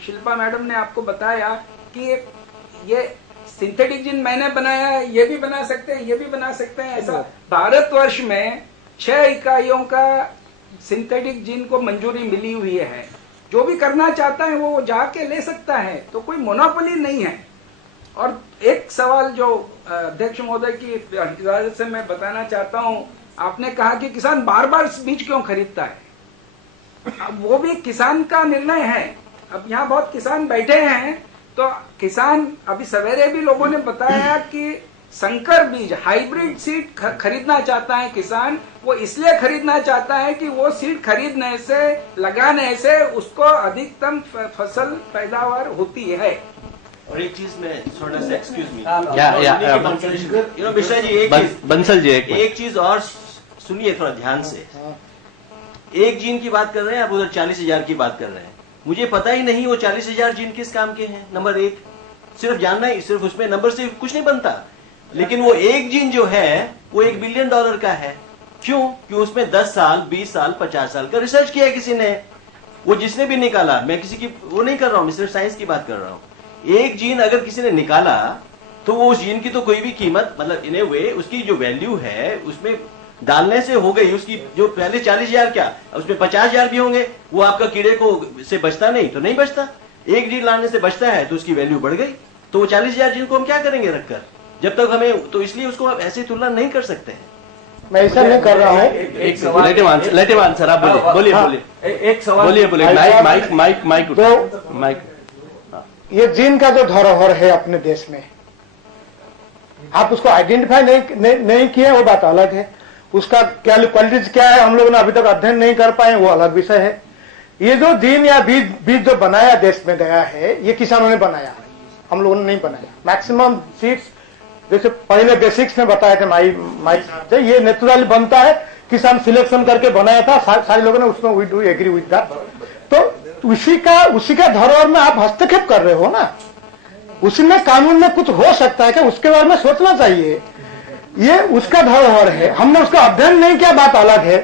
शिल्पा मैडम ने आपको बताया कि ये सिंथेटिक जिन मैंने बनाया है, ये भी बना सकते हैं, ये भी बना सकते हैं, ऐसा भारतवर्ष में 6 इकाइयों का सिंथेटिक जिन को मंजूरी मिली हुई है। जो भी करना चाहता है वो जाके ले सकता है, तो कोई मोनोपोली नहीं है। और एक सवाल जो अध्यक्ष महोदय की इजाजत से मैं बताना चाहता हूँ, आपने कहा कि किसान बार बार बीज क्यों खरीदता है, अब वो भी किसान का निर्णय है। अब यहाँ बहुत किसान बैठे हैं, तो किसान, अभी सवेरे भी लोगों ने बताया कि संकर बीज, हाइब्रिड सीड खरीदना चाहता है किसान। वो इसलिए खरीदना चाहता है कि वो सीड खरीदने से, लगाने से उसको अधिकतम फसल पैदावार होती है। और एक चीज में थोड़ा सा एक्सक्यूज मी, मिश्रा जी, बंसल जी एक चीज और सुनिए थोड़ा ध्यान से। एक जीन की बात कर रहे हैं, आप उधर 40,000 की बात कर रहे हैं। मुझे पता ही नहीं वो 40,000 जीन किस काम के हैं। नंबर एक, सिर्फ जानना ही, सिर्फ उसमें नंबर से कुछ नहीं बनता। लेकिन वो एक जीन जो है वो $1 बिलियन का है। क्यों? कि उसमें 10 साल, 20 साल, 50 साल का रिसर्च किया किसी ने। वो जिसने भी निकाला, मैं किसी की वो नहीं कर रहा हूँ, मैं सिर्फ साइंस की बात कर रहा हूँ। एक जीन अगर किसी ने निकाला तो वो उस जीन की तो कोई भी कीमत, मतलब इन ए वे उसकी जो वैल्यू है उसमें डालने से हो गई। उसकी जो पहले 40,000 क्या, उसमें 50,000 भी होंगे, वो आपका कीड़े को से बचता नहीं तो नहीं बचता। एक जीन लाने से बचता है तो उसकी वैल्यू बढ़ गई। तो वो 40,000 जीन को हम क्या करेंगे रखकर, जब तक हमें, तो इसलिए उसको आप ऐसी तुलना नहीं कर सकते हैं। मैं ऐसा नहीं कर रहा हूँ। लेट हिम आंसर, आप बोलिए बोलिए एक सवाल, बोलिए माइक। ये जीन का जो धरोहर है अपने देश में, आप उसको आइडेंटिफाई नहीं किए, वो बात अलग है। उसका क्या क्वालिटीज क्या है, हम लोगों ने अभी तक अध्ययन नहीं कर पाए, वो अलग विषय है। ये जो जीन या बीज जो बनाया देश में गया है, ये किसानों ने बनाया, हम लोगों ने नहीं बनाया। मैक्सिमम सीड्स जैसे पहले बेसिक्स में बताए थे माइक, ये नेचुरली बनता है, किसान सिलेक्शन करके बनाया था, सारे लोगों ने उसमें we do agree with that. तो उसी का धरोहर में आप हस्तक्षेप कर रहे हो ना, उसमें कानून में कुछ हो सकता है कि उसके बारे में सोचना चाहिए। ये उसका धरोहर है, हमने उसका अध्ययन नहीं किया, बात अलग है।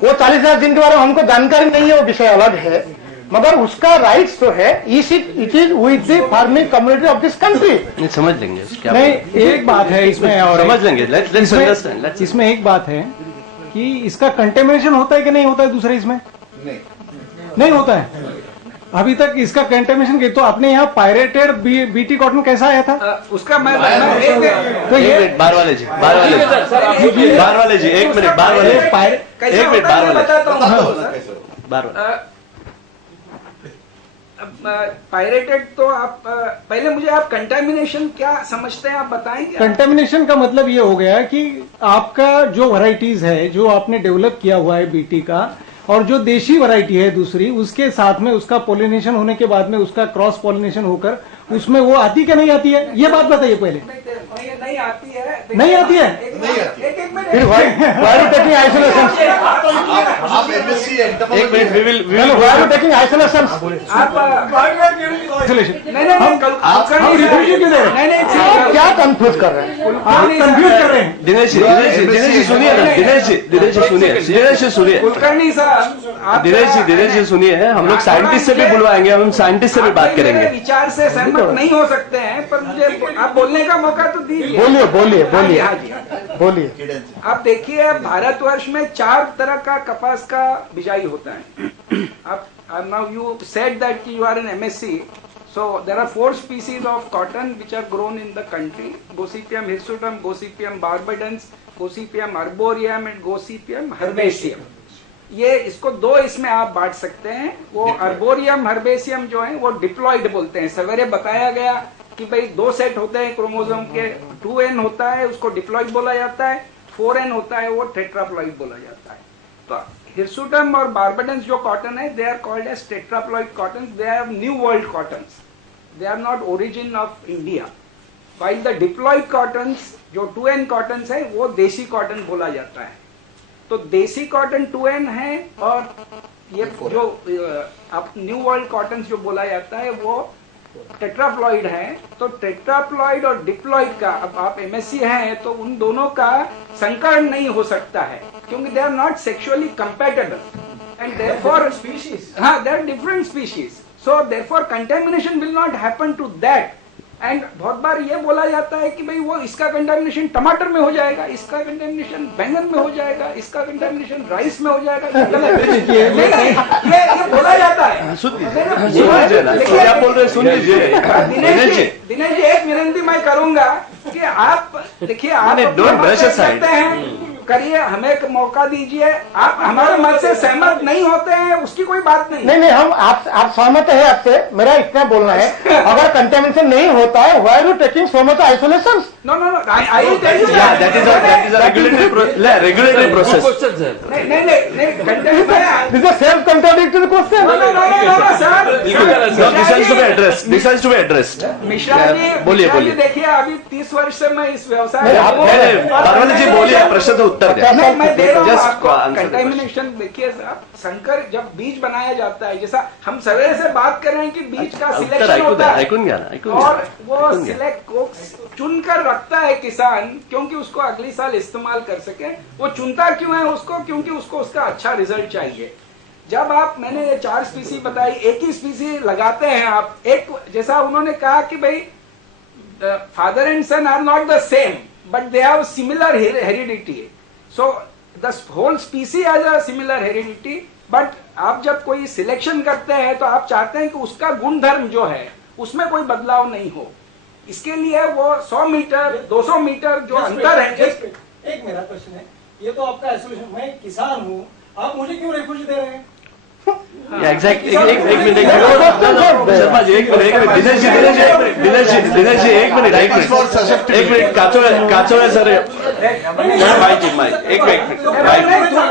वो 40,000 दिन के बारे में हमको जानकारी नहीं है, वो विषय अलग है, मगर उसका राइट्स तो है। It is with the farming community of this country. समझ लेंगे क्या नहीं, एक बात है इसमें, और समझ लेंगे। Let's understand. इसमें एक बात है कि इसका कंटेमिनेशन होता है कि नहीं होता है दूसरे इसमें? नहीं होता है अभी तक इसका कंटेमिनेशन की। तो आपने यहाँ पायरेटेड बीटी कॉटन कैसा आया था? उसका मैं तो ये बार वाले जी, बार वाले जी, एक मिनट, बार वाले, एक मिनट, बार वाले, बार वाले। पायरेटेड तो आप पहले मुझे आप कंटेमिनेशन क्या समझते हैं, आप बताएंगे? कंटेमिनेशन का मतलब ये हो गया कि आपका जो वैरायटीज है, जो आपने डेवलप किया हुआ है बीटी का, और जो देशी वैरायटी है दूसरी, उसके साथ में उसका पोलिनेशन होने के बाद में उसका क्रॉस पोलिनेशन होकर उसमें वो आती क्या नहीं आती है, ये बात बताइए पहले। नहीं आती है, नहीं आती है। फिर वाई टेकिंग आइसोलेशन, एक मिनट, वाई टेकिंग आइसोलेशन, क्या कंफ्यूज कर रहे हैं आप? कंफ्यूज कर रहे हैं। दिनेश जी सुनिए, दिनेश जी सुनिए, कुलकर्णी साहब, दिनेश जी सुनिए, हम लोग साइंटिस्ट से भी बुलवाएंगे, हम साइंटिस्ट से भी बात करेंगे। विचार से सहमत नहीं हो सकते हैं, पर मुझे आप बोलने का मौका तो दीजिए। बोलिए। आप देखिए, भारतवर्ष में 4 तरह का कपास का बिजाई होता है। आप now you said that you are an MSc, so there are 4 species of cotton which are grown in the country: Gossypium hirsutum, Gossypium barbadans, Gossypium arboreum and Gossypium herbaceum. ये इसको 2 इसमें आप बांट सकते हैं। वो अर्बोरियम हर्बेसियम जो है वो डिप्लॉइड बोलते हैं। सवेरे बताया गया कि भाई 2 सेट होते हैं क्रोमोसोम के, 2n होता है उसको डिप्लॉइड बोला जाता है, 4n होता है वो टेट्राप्लॉइड बोला जाता है। तो हिरसुटम और बार्बाडेंस जो कॉटन है, they are called as tetraploid cotton, they are new world cottons, they are not origin of India. While the diploid cottons जो 2n कॉटन्स है वो देसी कॉटन बोला जाता है। तो देसी कॉटन 2n है, और ये जो अब न्यू वर्ल्ड कॉटन जो बोला जाता है वो टेट्राप्लॉइड है। तो टेट्राप्लॉइड और डिप्लॉइड का, अब आप एमएससी हैं तो उन दोनों का संकरण नहीं हो सकता है, क्योंकि they are not sexually compatible and therefore species, हाँ, they are different species, so therefore contamination will not happen to that. And बहुत बार ये बोला जाता है कि भाई वो इसका कंटेमिनेशन टमाटर में हो जाएगा, इसका कंटेमिनेशन बैंगन में हो जाएगा, इसका कंटेमिनेशन राइस में हो जाएगा। ये बोला जाता है। क्या बोल रहे हैं सुन लीजिए। दिनेश जी एक विनती मैं करूंगा कि आप देखिए, आप सकते हैं, करिए, हमें एक मौका दीजिए। आप हमारे मत से सहमत नहीं होते हैं उसकी कोई बात नहीं। नहीं, हम आप सहमत है आपसे, मेरा इतना बोलना है, अगर कंटेमिनेशन नहीं होता है, why are you taking so much isolation? No, I will tell you that is a regulatory process. नहीं, contamination this is self contradictory question. No sir, this has to be addressed. Mishra ji बोलिए। देखिए, अभी 30 वर्ष से मैं इस व्यवसाय बारवाले जी बोलिए, प्रश्न तो मैं दे रहा हूँ आपको। कंटेमिनेशन देखिए साहब, संकर जब बीज बनाया जाता है, जैसा हम सवेरे से बात कर रहे हैं कि बीज का सिलेक्शन होता है, और वो सिलेक्ट चुनकर रखता है किसान, क्योंकि उसको अगली साल इस्तेमाल कर सके। वो चुनता क्यों है उसको? क्योंकि उसको उसका अच्छा रिजल्ट चाहिए। जब आप, मैंने ये 4 स्पीसी बताई, एक ही स्पीसी लगाते हैं आप, एक जैसा उन्होंने कहा कि भाई father and son are not the same, but they have similar heredity, so the whole species has a similar heredity, but आप जब कोई सिलेक्शन करते हैं तो आप चाहते हैं कि उसका गुणधर्म जो है उसमें कोई बदलाव नहीं हो। इसके लिए वो 100 मीटर 200 मीटर जो अंतर है। एक मेरा प्रश्न है, ये तो आपका एसोसिएशन, मैं किसान हूँ, आप मुझे क्यों रेफ्यूजी दे रहे हैं? एग्जैक्टली, एक मिनट शर्मा जी, एक मिनट, दिनेश जी एक मिनट, काचो है सर, माइक, एक minute,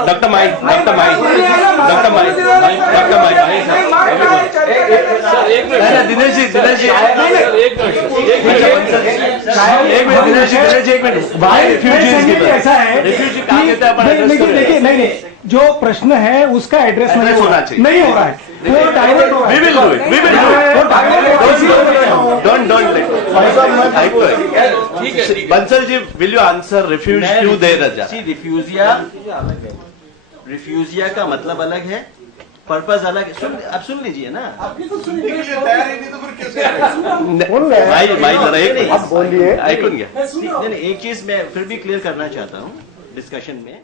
doctor mic, Dinesh ji एक मिनट, भाई ऐसा है, देखिए, नहीं, जो प्रश्न है उसका एड्रेस नहीं नहीं हो रहा है, वो डाइवर्ट हो रहा है। We will do it. We will do it. Don't let it. ठीक है। Bansal ji, will you answer refuse क्यों दे रजा? See, रिफ्यूजिया का मतलब अलग है, पर्पस अलग है। आप सुन लीजिए ना। भाई जरा एक आप बोलिए। ऐकून घ्या। नहीं, एक चीज मैं फिर भी क्लियर करना चाहता हूँ डिस्कशन में।